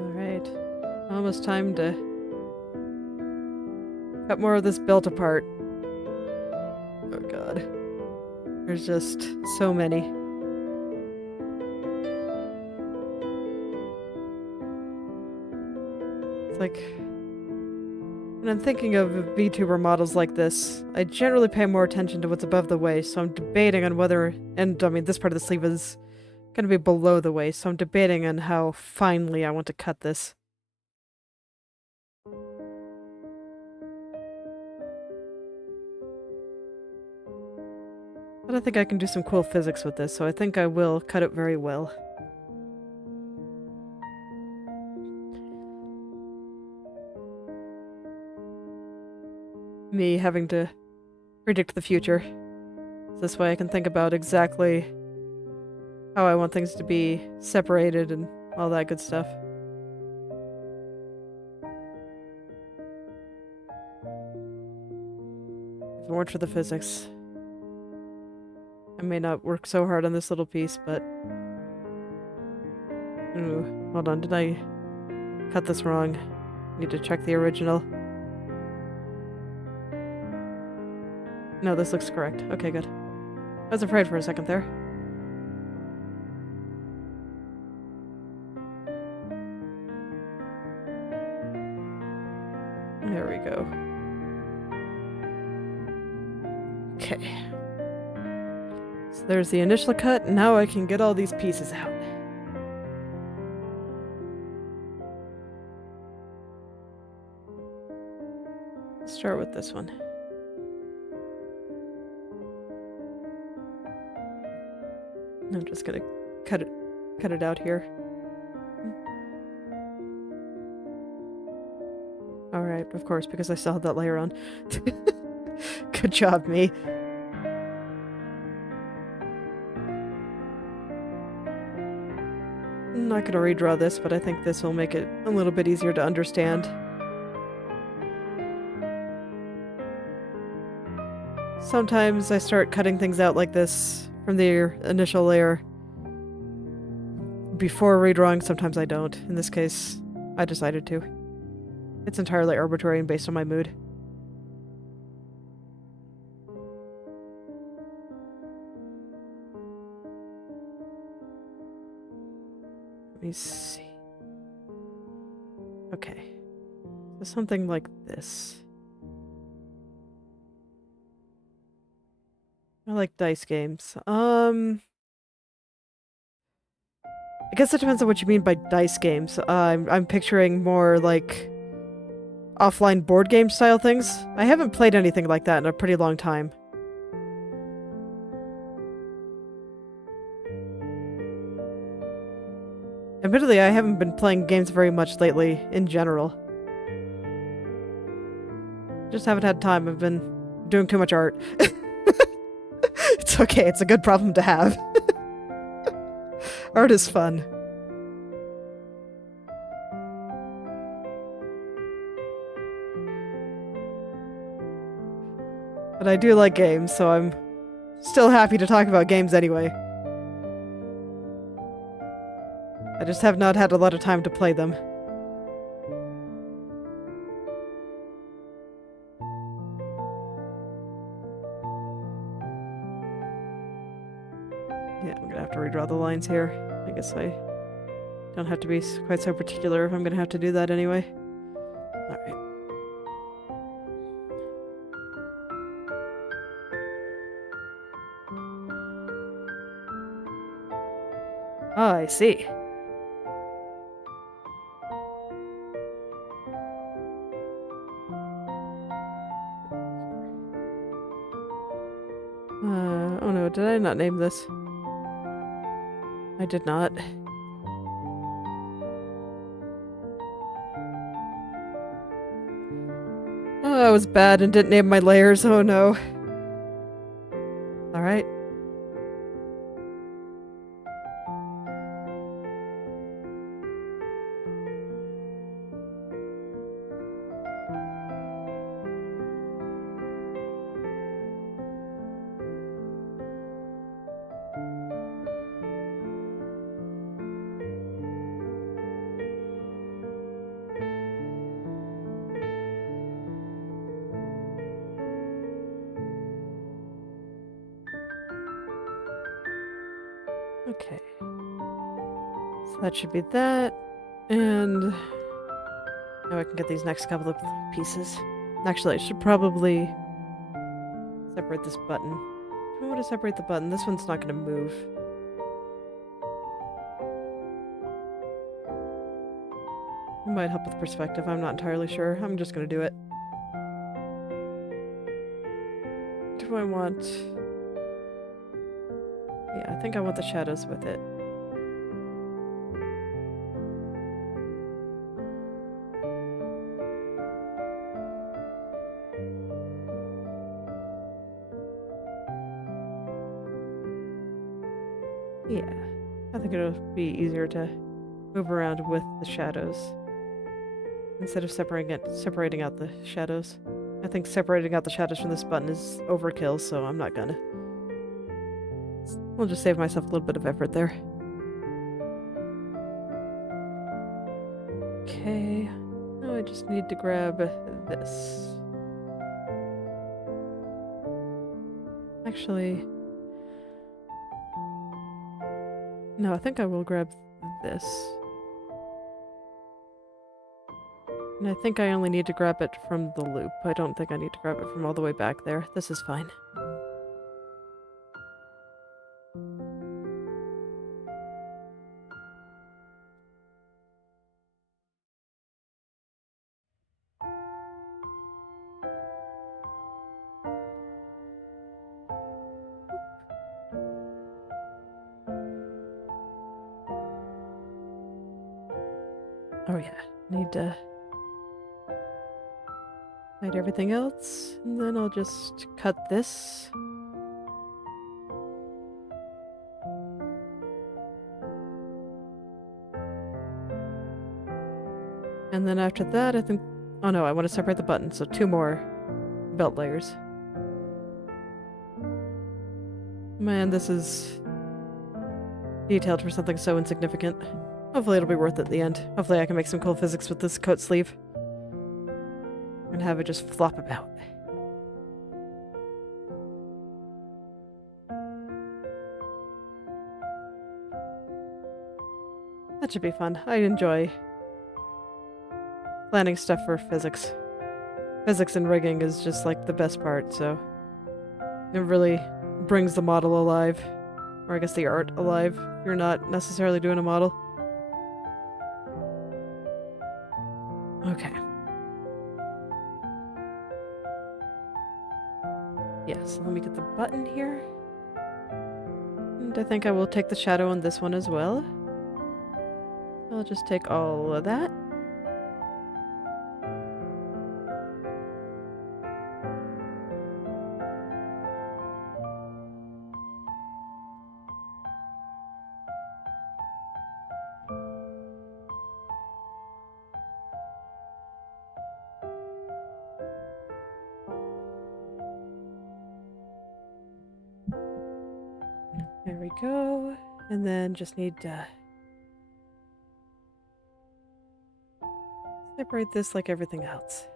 Alright. Almost time to cut more of this belt apart. Oh god. There's just so many. It's like, when I'm thinking of VTuber models like this, I generally pay more attention to what's above the waist, so I'm debating on whether, and I mean this part of the sleeve is going to be below the waist, so I'm debating on how finely I want to cut this. But I think I can do some cool physics with this, so I think I will cut it very well. Me having to predict the future. This way I can think about exactly how I want things to be separated and all that good stuff. If it weren't for the physics, I may not work so hard on this little piece, but... Ooh, hold on, did I cut this wrong? Need to check the original. No, this looks correct. Okay, good. I was afraid for a second there. There we go. Okay. So there's the initial cut, and now I can get all these pieces out. Let's start with this one. I'm just gonna cut it out here. Alright, of course, because I still had that layer on. Good job, me. I'm not gonna redraw this, but I think this will make it a little bit easier to understand. Sometimes I start cutting things out like this from the initial layer before redrawing, sometimes I don't. In this case, I decided to. It's entirely arbitrary and based on my mood. Let me see. Okay. So something like this. I like dice games. I guess it depends on what you mean by dice games. I'm picturing more like offline board game style things. I haven't played anything like that in a pretty long time. Admittedly, I haven't been playing games very much lately, in general. Just haven't had time. I've been doing too much art. It's okay, it's a good problem to have. Art is fun. But I do like games, so I'm still happy to talk about games anyway. I just have not had a lot of time to play them. Yeah, I'm gonna have to redraw the lines here. I guess I don't have to be quite so particular if I'm gonna have to do that anyway. Alright. Oh, I see. Oh no, did I not name this? I did not. Oh, I was bad and didn't name my layers, oh no. Alright. Okay. So that should be that. And now I can get these next couple of pieces. Actually, I should probably separate this button. I want to separate the button. This one's not going to move. It might help with perspective. I'm not entirely sure. I'm just going to do it. Do I want... Yeah, I think I want the shadows with it. Yeah, I think it'll be easier to move around with the shadows instead of separating out the shadows. I think separating out the shadows from this button is overkill, so I'm not gonna. I'll just save myself a little bit of effort there. Okay, now I just need to grab this. Actually, no, I think I will grab this. And I think I only need to grab it from the loop. I don't think I need to grab it from all the way back there. This is fine. Oh yeah, need to hide everything else, and then I'll just cut this. And then after that, I think... Oh no, I want to separate the button, so 2 more belt layers. Man, this is detailed for something so insignificant. Hopefully it'll be worth it at the end. Hopefully I can make some cool physics with this coat sleeve. And have it just flop about. That should be fun. I enjoy planning stuff for physics. Physics and rigging is just like the best part, so it really brings the model alive. Or I guess the art alive, if you're not necessarily doing a model. Okay. Yes, let me get the button here. And I think I will take the shadow on this one as well. I'll just take all of that. There we go. And then just need to separate this like everything else.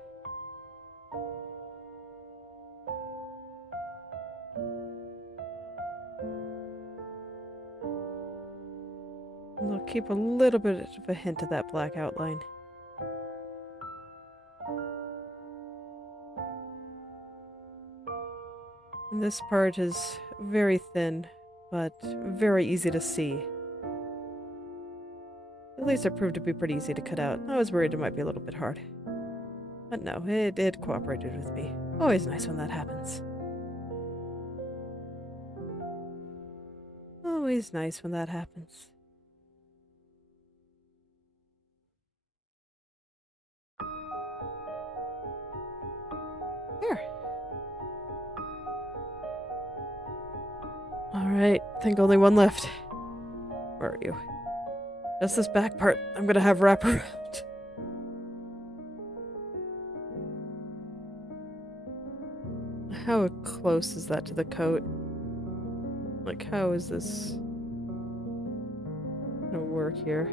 And I'll keep a little bit of a hint of that black outline. And this part is very thin, but very easy to see. At least it proved to be pretty easy to cut out. I was worried it might be a little bit hard. But no, it cooperated with me. Always nice when that happens. Always nice when that happens. There. Alright, I think only one left. Where are you? Just this back part I'm gonna have wrap around. How close is that to the coat? Like, how is this gonna work here?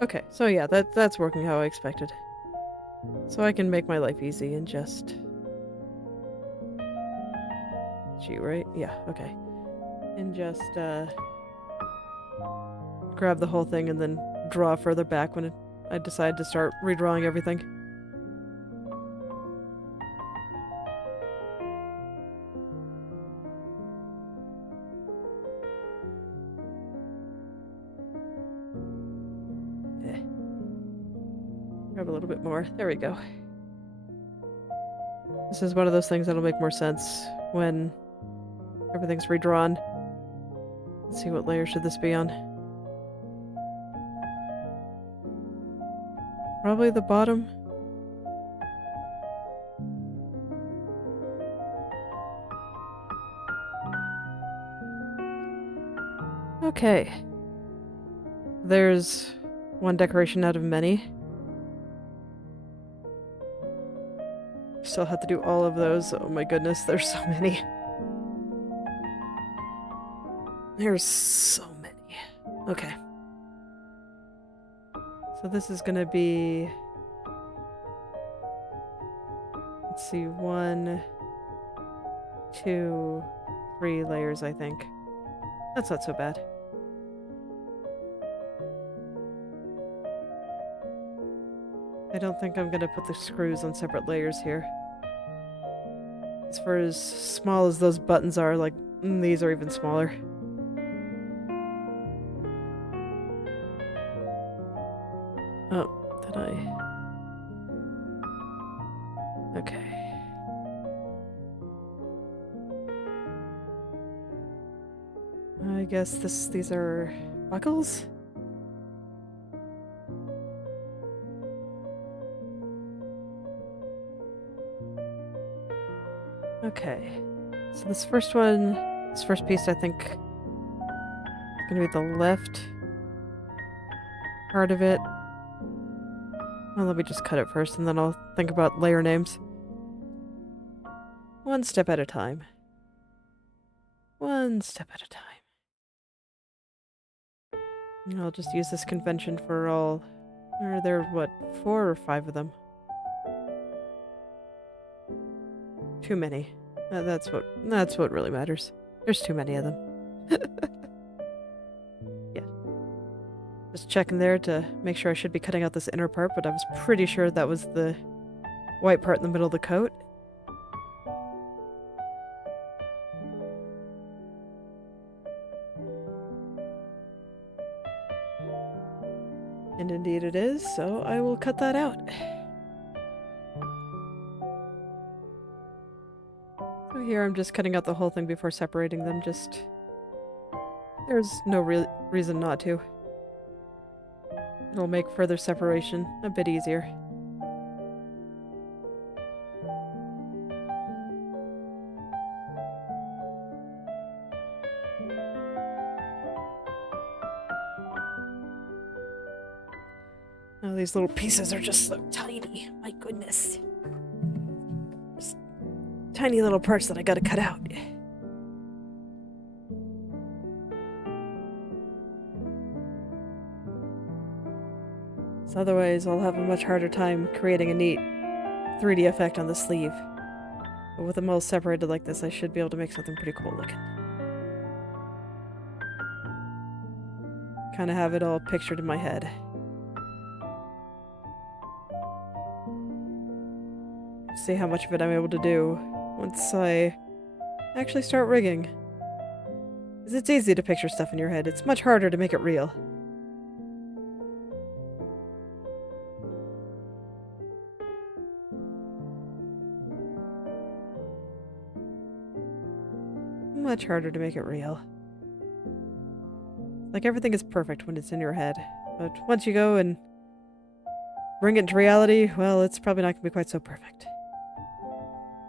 Okay, so yeah, that's working how I expected. So I can make my life easy and just... It's you, right? Yeah, okay. And just, grab the whole thing and then draw further back when I decide to start redrawing everything. Grab a little bit more. There we go. This is one of those things that'll make more sense when everything's redrawn. Let's see, what layer should this be on? Probably the bottom. Okay. There's one decoration out of many. Still have to do all of those. Oh my goodness, there's so many. There's so many. Okay. So this is gonna be... Let's see, 1, 2, 3 layers, I think. That's not so bad. I don't think I'm gonna put the screws on separate layers here. As far as small as those buttons are, like, these are even smaller. Oh, did I? Okay. I guess these are buckles? Okay. So this first piece, I think, is gonna be the left part of it. Well, let me just cut it first, and then I'll think about layer names. One step at a time. One step at a time. And I'll just use this convention for all... Are there, what, 4 or 5 of them? Too many. That's what really matters. There's too many of them. Yeah. Just checking there to make sure I should be cutting out this inner part, but I was pretty sure that was the white part in the middle of the coat. And indeed it is, so I will cut that out. So here I'm just cutting out the whole thing before separating them, just... There's no reason not to. It'll make further separation a bit easier. Oh, these little pieces are just so tiny. My goodness. Just tiny little parts that I gotta cut out. So otherwise, I'll have a much harder time creating a neat 3D effect on the sleeve. But with them all separated like this, I should be able to make something pretty cool looking. Kind of have it all pictured in my head. See how much of it I'm able to do once I actually start rigging. Because it's easy to picture stuff in your head. It's much harder to make it real. Much harder to make it real. Like everything is perfect when it's in your head. But once you go and bring it to reality, well, it's probably not going to be quite so perfect.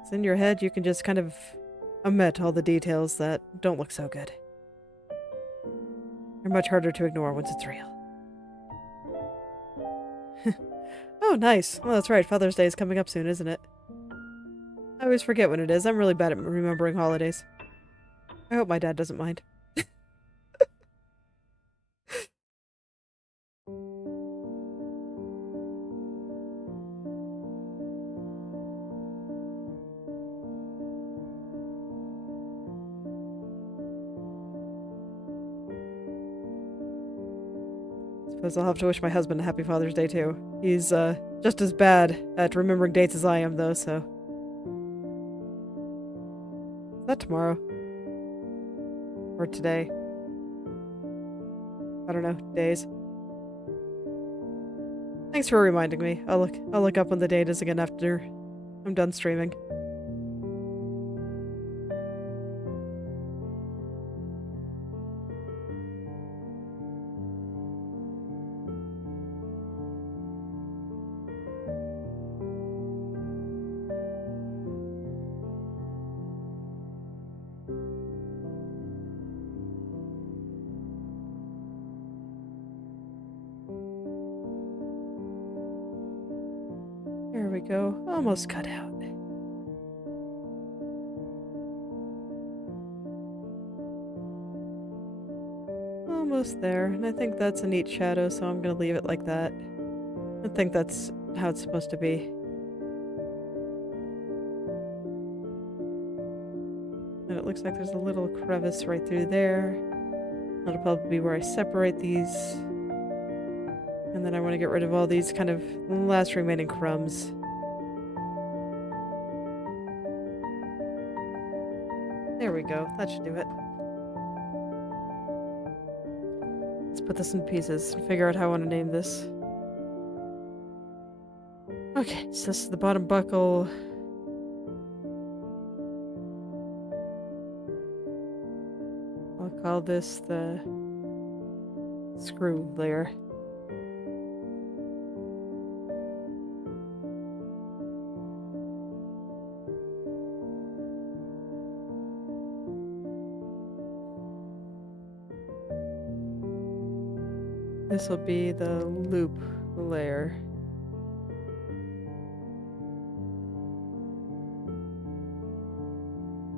It's in your head, you can just kind of omit all the details that don't look so good. They're much harder to ignore once it's real. Oh, nice. Well, that's right. Father's Day is coming up soon, isn't it? I always forget when it is. I'm really bad at remembering holidays. I hope my dad doesn't mind. Suppose I'll have to wish my husband a happy Father's Day too. He's just as bad at remembering dates as I am though, so... Is that tomorrow? Or today? I don't know. Days. Thanks for reminding me. I'll look up when the date is again after I'm done streaming. There we go. Almost cut out. Almost there. And I think that's a neat shadow, so I'm gonna leave it like that. I think that's how it's supposed to be. And it looks like there's a little crevice right through there. That'll probably be where I separate these. And then I want to get rid of all these kind of last remaining crumbs. There we go. That should do it. Let's put this in pieces and figure out how I want to name this. Okay, so this is the bottom buckle. I'll call this the screw layer. This will be the loop layer.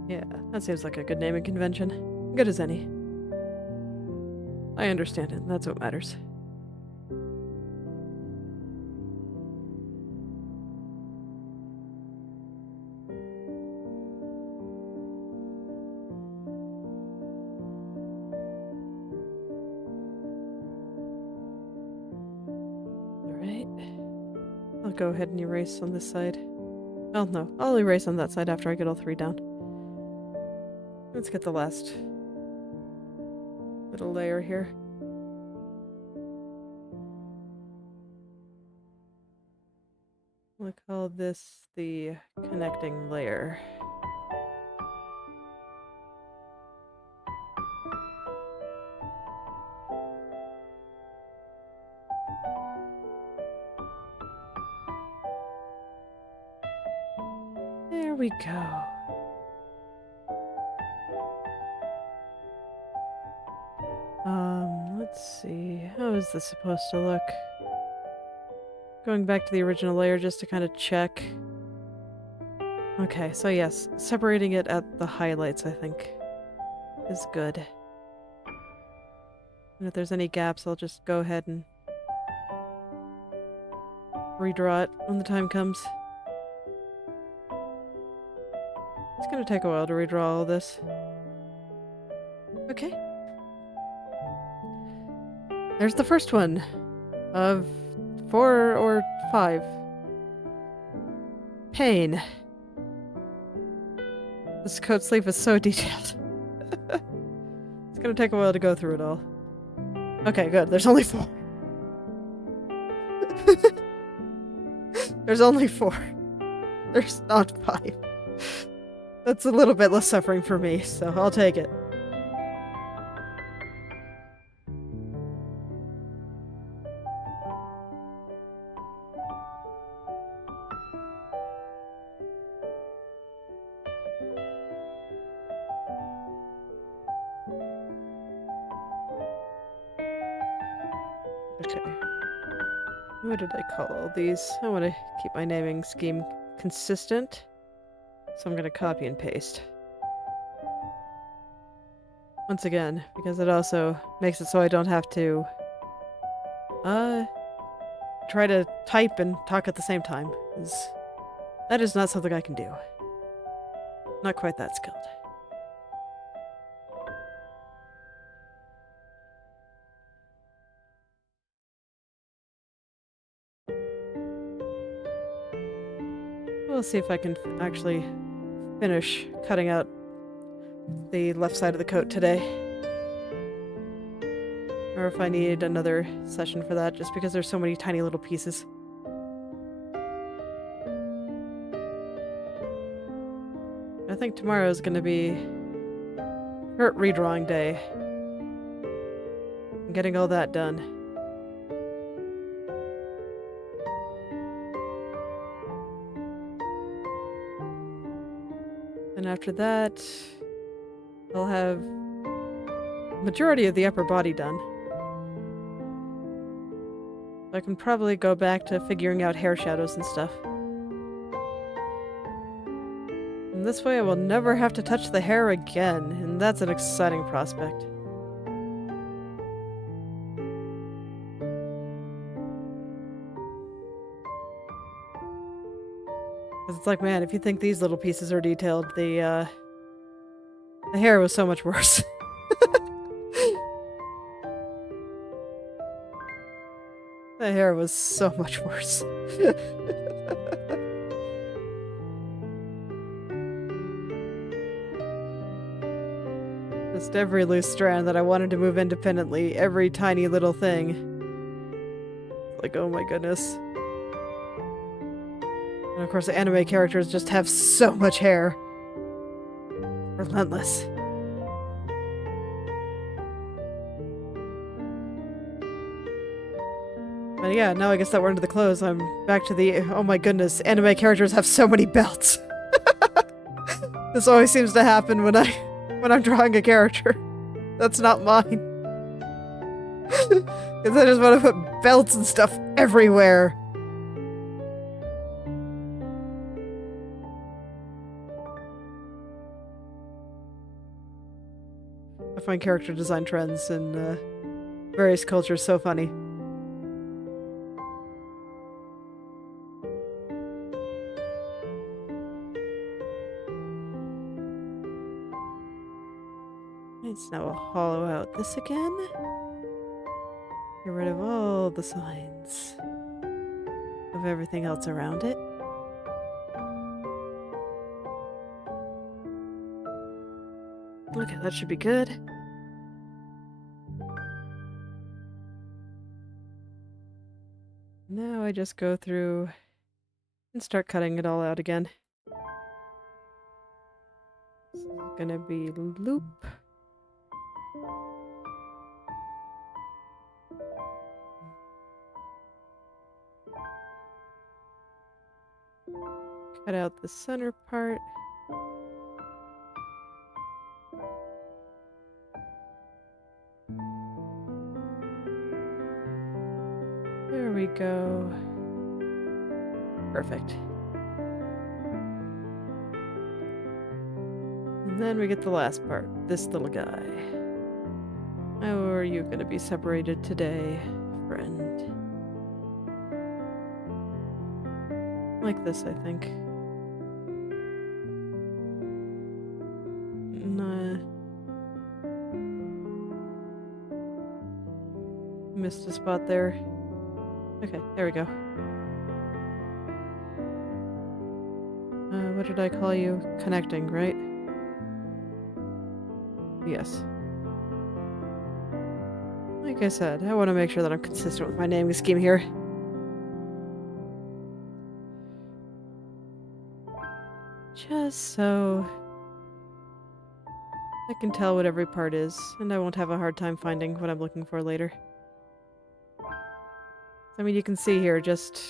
Yeah, that seems like a good naming convention. Good as any. I understand it, that's what matters. I'll go ahead and erase on this side. Oh no, I'll erase on that side after I get all three down. Let's get the last little layer here. We'll call this the connecting layer. There we go. Let's see. How is this supposed to look? Going back to the original layer just to kind of check. Okay, so yes, separating it at the highlights, I think, is good. And if there's any gaps, I'll just go ahead and redraw it when the time comes. It's gonna take a while to redraw all this. Okay. There's the first one of 4 or 5. Pain. This coat sleeve is so detailed. It's gonna take a while to go through it all. Okay, good. There's only 4. There's only 4. There's not 5. That's a little bit less suffering for me, so I'll take it. Okay. What did I call all these? I want to keep my naming scheme consistent, so I'm going to copy and paste. Once again, because it also makes it so I don't have to try to type and talk at the same time. That is not something I can do. Not quite that skilled. We'll see if I can actually finish cutting out the left side of the coat today. Or if I need another session for that, just because there's so many tiny little pieces. I think tomorrow is going to be redrawing day. I'm getting all that done. And after that, I'll have majority of the upper body done. I can probably go back to figuring out hair shadows and stuff. And this way I will never have to touch the hair again, and that's an exciting prospect. 'Cause it's like, man, if you think these little pieces are detailed, the hair was so much worse. The hair was so much worse. Just every loose strand that I wanted to move independently, every tiny little thing. Like, oh my goodness. And of course, the anime characters just have so much hair. Relentless. But yeah, now I guess that we're into the clothes, I'm back to the, oh my goodness, anime characters have so many belts. This always seems to happen when I'm drawing a character. That's not mine. Because I just want to put belts and stuff everywhere. I find character design trends in various cultures so funny. It's now a hollow out this again. Get rid of all the signs of everything else around it. Okay, that should be good. Now I just go through and start cutting it all out again. This is gonna be loop. Cut out the center part. There we go. Perfect. And then we get the last part, this little guy. How are you gonna be separated today, friend? Like this, I think. Nah. Missed a spot there. Okay, there we go. What did I call you? Connecting, right? Yes. Like I said, I want to make sure that I'm consistent with my naming scheme here. Just so I can tell what every part is, and I won't have a hard time finding what I'm looking for later. I mean, you can see here, just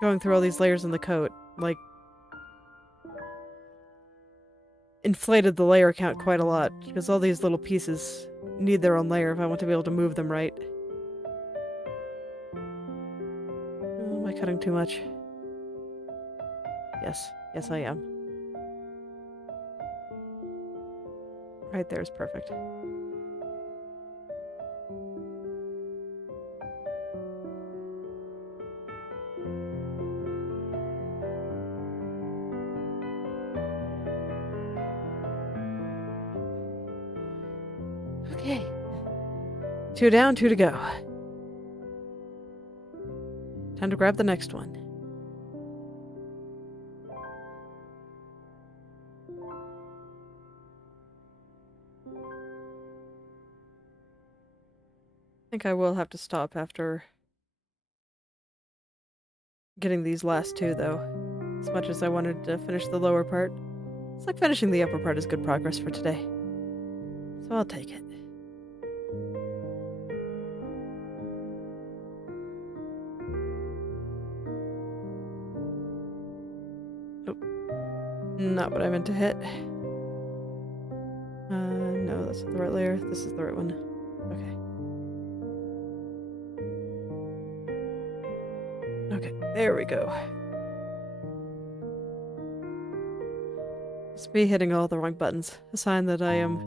going through all these layers in the coat, like, inflated the layer count quite a lot, because all these little pieces need their own layer if I want to be able to move them right. Oh, am I cutting too much? Yes. Yes, I am. Right there is perfect. Okay. 2 down, 2 to go. Time to grab the next one. I think I will have to stop after getting these last 2, though. As much as I wanted to finish the lower part, it's like finishing the upper part is good progress for today. So I'll take it. Nope. Not what I meant to hit. No, that's not the right layer. This is the right one. Okay. Okay, there we go. It's me hitting all the wrong buttons. A sign that I am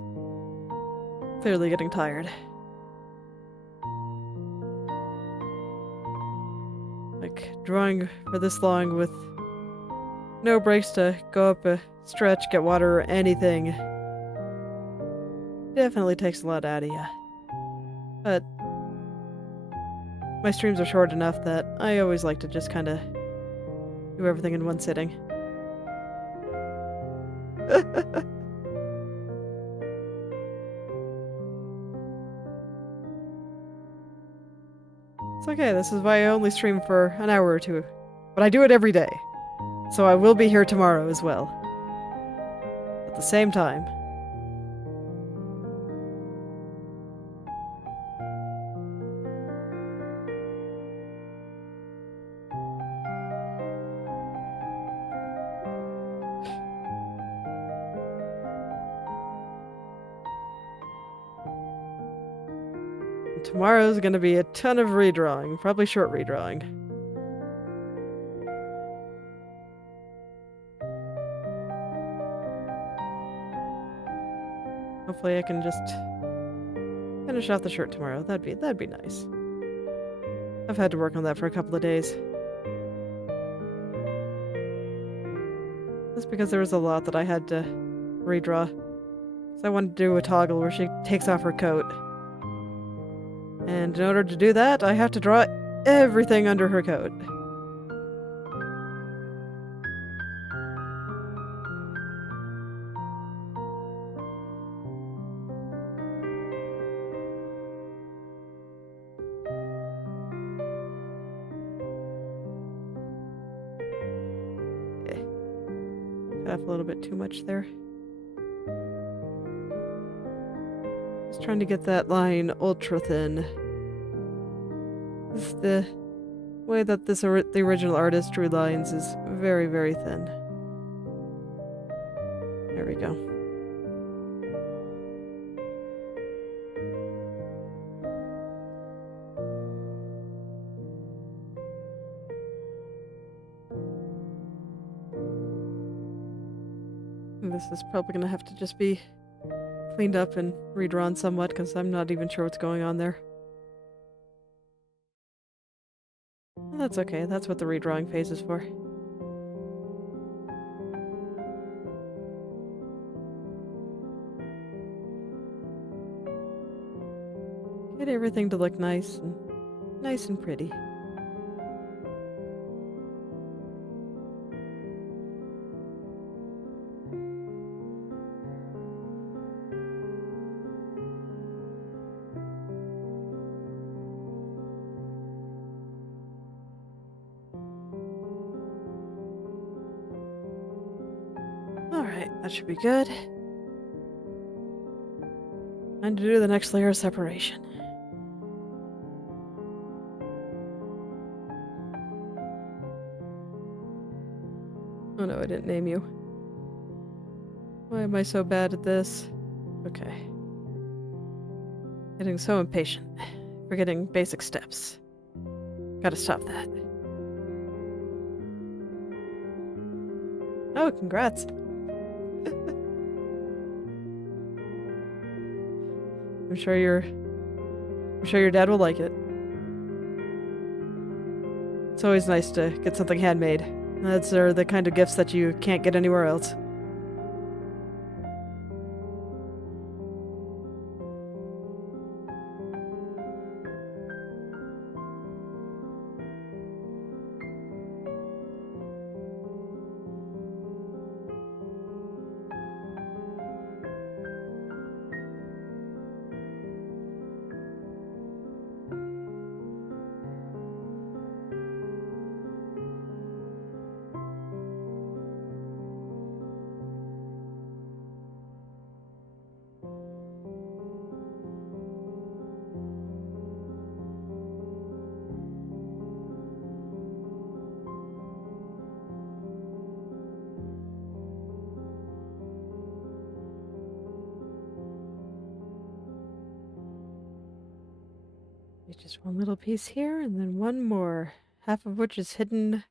clearly getting tired. Like, drawing for this long with no breaks to go up a stretch, get water, or anything. Definitely takes a lot out of you. But my streams are short enough that I always like to just kind of do everything in one sitting. It's okay, this is why I only stream for an hour or two. But I do it every day. So I will be here tomorrow as well. At the same time. Tomorrow's gonna be a ton of redrawing, probably short redrawing. Hopefully I can just finish off the shirt tomorrow. That'd be nice. I've had to work on that for a couple of days. That's because there was a lot that I had to redraw. So I wanted to do a toggle where she takes off her coat. And in order to do that, I have to draw everything under her coat. Cut off a little bit too much there. Just trying to get that line ultra thin. This is the way that the original artist drew lines is very, very thin. There we go. This is probably gonna have to just be cleaned up and redrawn somewhat because I'm not even sure what's going on there. That's okay, that's what the redrawing phase is for. Get everything to look nice and pretty. Alright, that should be good. And to do the next layer of separation. Oh no, I didn't name you. Why am I so bad at this? Okay. Getting so impatient. Forgetting basic steps. Gotta stop that. Oh, congrats. I'm sure your dad will like it. It's always nice to get something handmade. Those are the kind of gifts that you can't get anywhere else. Just one little piece here, and then one more, half of which is hidden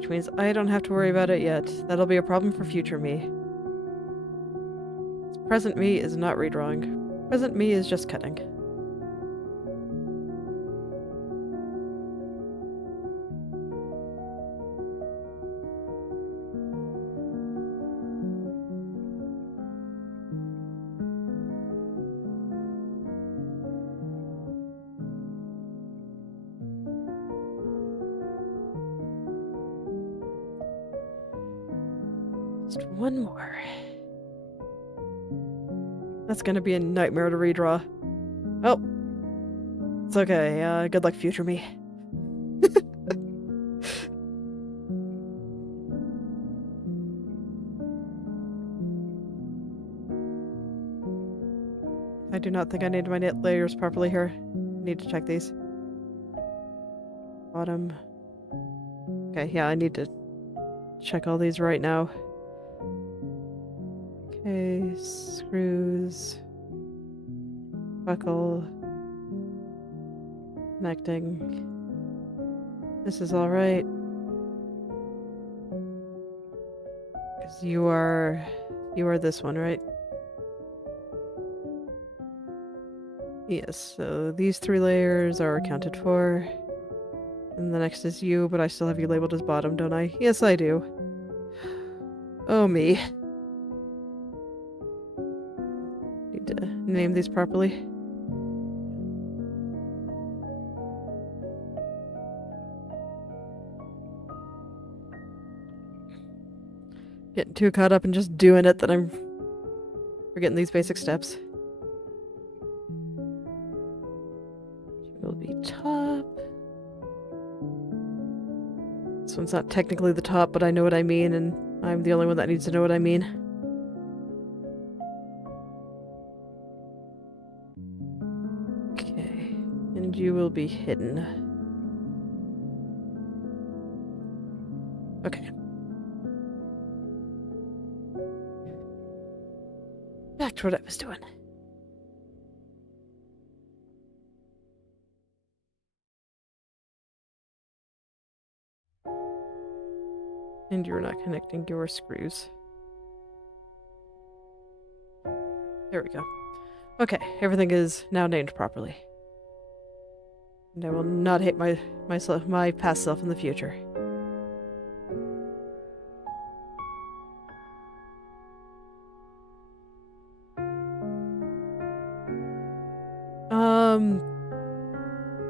Which means I don't have to worry about it yet. That'll be a problem for future me. Present me is not redrawing. Present me is just cutting. Just one more. That's gonna be a nightmare to redraw. Oh. It's okay. Good luck, future me. I do not think I named my knit layers properly here. Need to check these. Bottom. Okay, yeah, I need to check all these right now. Okay, screws. Buckle. Connecting. This is alright. Because you are this one, right? Yes, so these 3 layers are accounted for. And the next is you, but I still have you labeled as bottom, don't I? Yes, I do. Oh, me. Need to name these properly. Getting too caught up in just doing it that I'm forgetting these basic steps. Will be top. This one's not technically the top, but I know what I mean, and I'm the only one that needs to know what I mean. Okay, and you will be hidden. Okay. Back to what I was doing. And you're not connecting your screws. There we go. Okay, everything is now named properly. And I will not hate my past self in the future.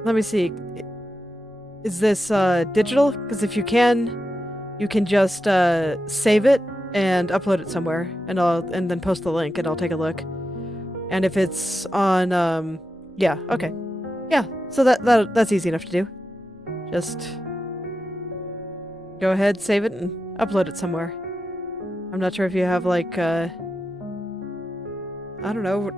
Let me see. Is this digital? Because if you can just save it and upload it somewhere, and then post the link, and I'll take a look. And if it's on, yeah, okay, yeah. So that's easy enough to do. Just go ahead, save it, and upload it somewhere. I'm not sure if you have like, I don't know,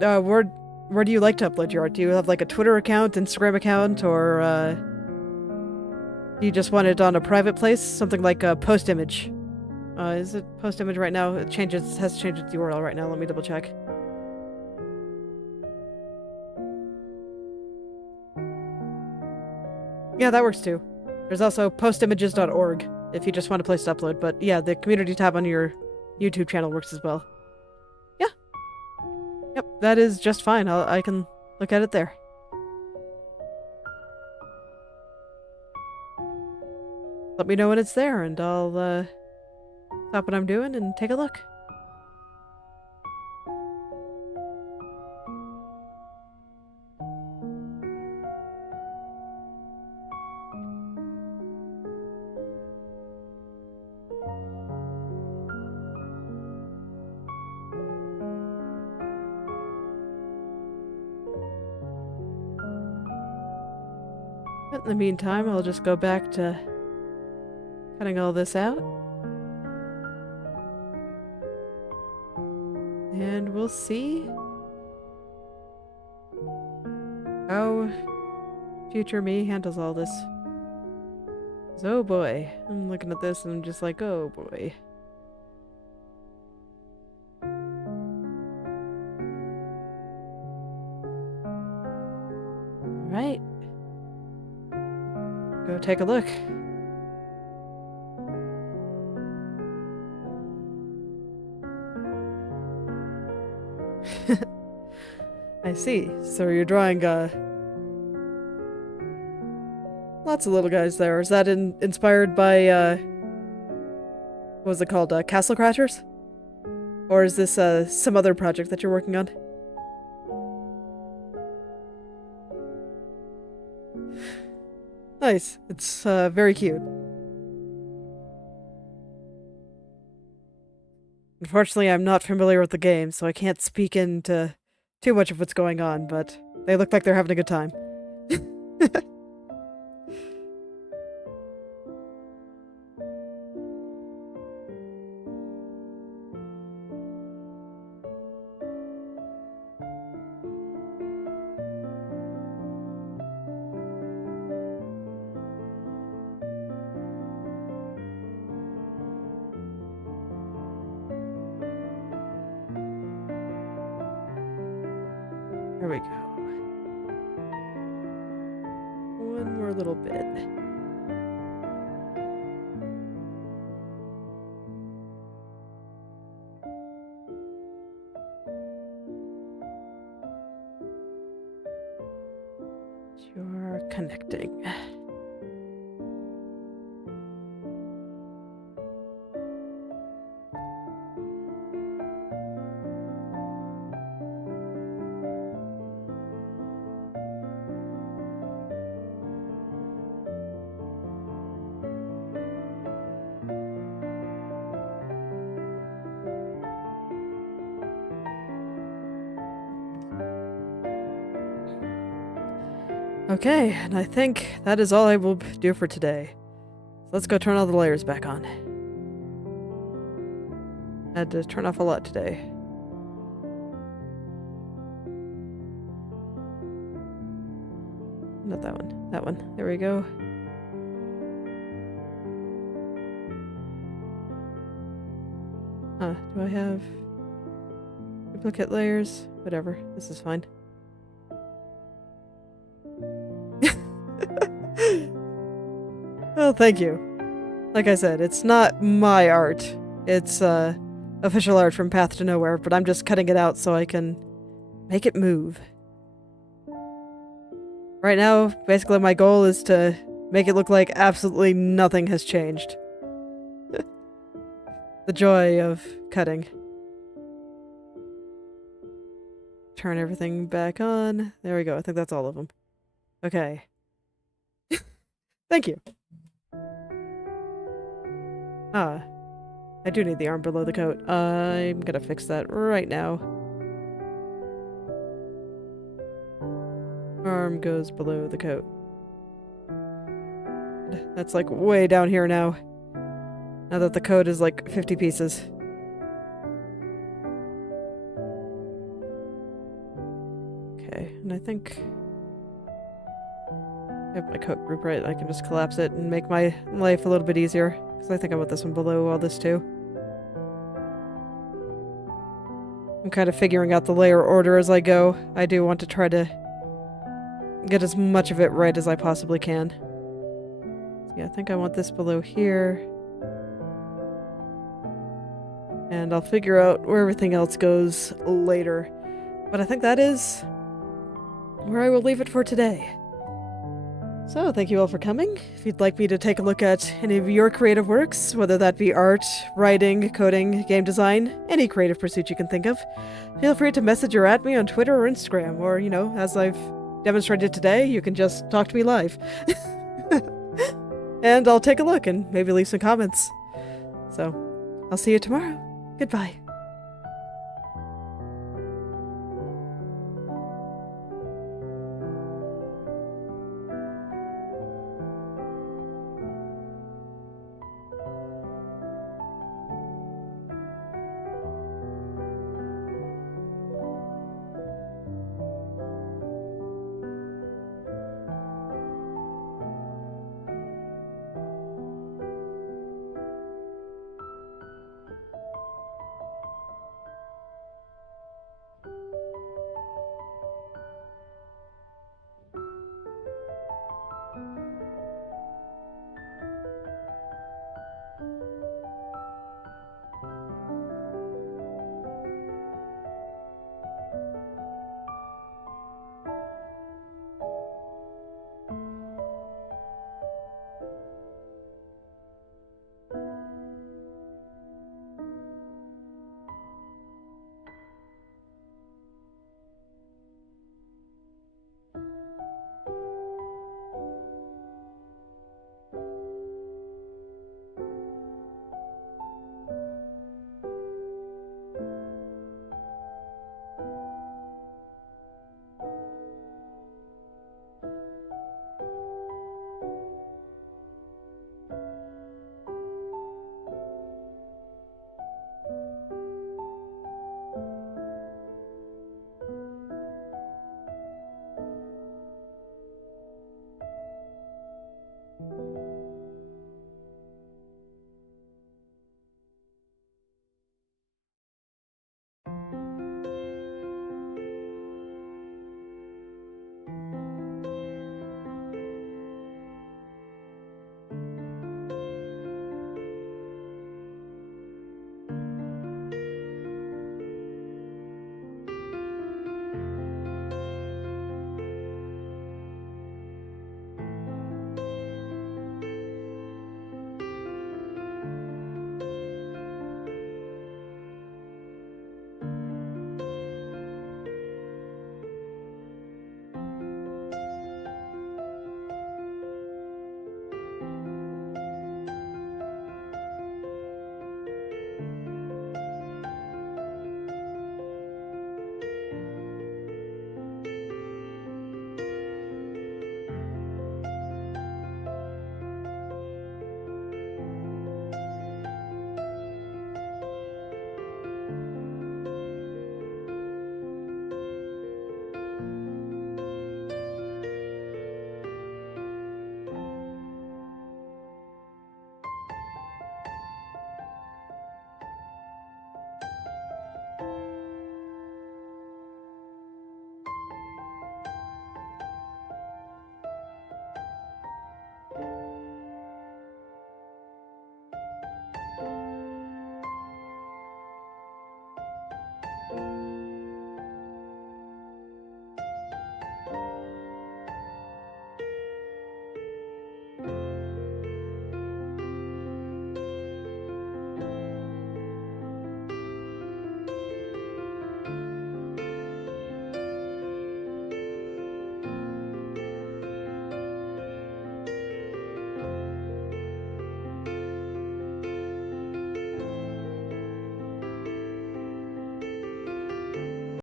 where do you like to upload your art? Do you have like a Twitter account, Instagram account, or you just want it on a private place? Something like a post image. Is it post image right now? It has changed its URL right now. Let me double check. Yeah, that works too. There's also postimages.org if you just want a place to upload. But yeah, the community tab on your YouTube channel works as well. Yeah. Yep, that is just fine. I can look at it there. Let me know when it's there, and I'll stop what I'm doing and take a look. But in the meantime, I'll just go back to cutting all this out. And we'll see how future me handles all this. 'Cause, oh boy, I'm looking at this and I'm just like, oh boy. Alright. Go take a look. I see. So you're drawing, lots of little guys there. Is that inspired by, what was it called? Castle Crashers? Or is this, some other project that you're working on? Nice. It's, very cute. Unfortunately, I'm not familiar with the game, so I can't speak into too much of what's going on, but they look like they're having a good time. There we go. One more little bit. You're connecting. Okay, and I think that is all I will do for today. Let's go turn all the layers back on. I had to turn off a lot today. Not that one. That one. There we go. Do I have duplicate layers? Whatever. This is fine. Well, thank you. Like I said, it's not my art. It's official art from Path to Nowhere, but I'm just cutting it out so I can make it move. Right now, basically my goal is to make it look like absolutely nothing has changed. The joy of cutting. Turn everything back on. There we go. I think that's all of them. Okay. Thank you. I do need the arm below the coat. I'm gonna fix that right now. Arm goes below the coat. That's like way down here now. Now that the coat is like 50 pieces. Okay, and I think I have my coat group right. I can just collapse it and make my life a little bit easier. Because I think I want this one below all this too. I'm kind of figuring out the layer order as I go. I do want to try to get as much of it right as I possibly can. Yeah, I think I want this below here. And I'll figure out where everything else goes later. But I think that is where I will leave it for today. So, thank you all for coming. If you'd like me to take a look at any of your creative works, whether that be art, writing, coding, game design, any creative pursuit you can think of, feel free to message or at me on Twitter or Instagram, or, you know, as I've demonstrated today, you can just talk to me live. And I'll take a look and maybe leave some comments. So, I'll see you tomorrow. Goodbye.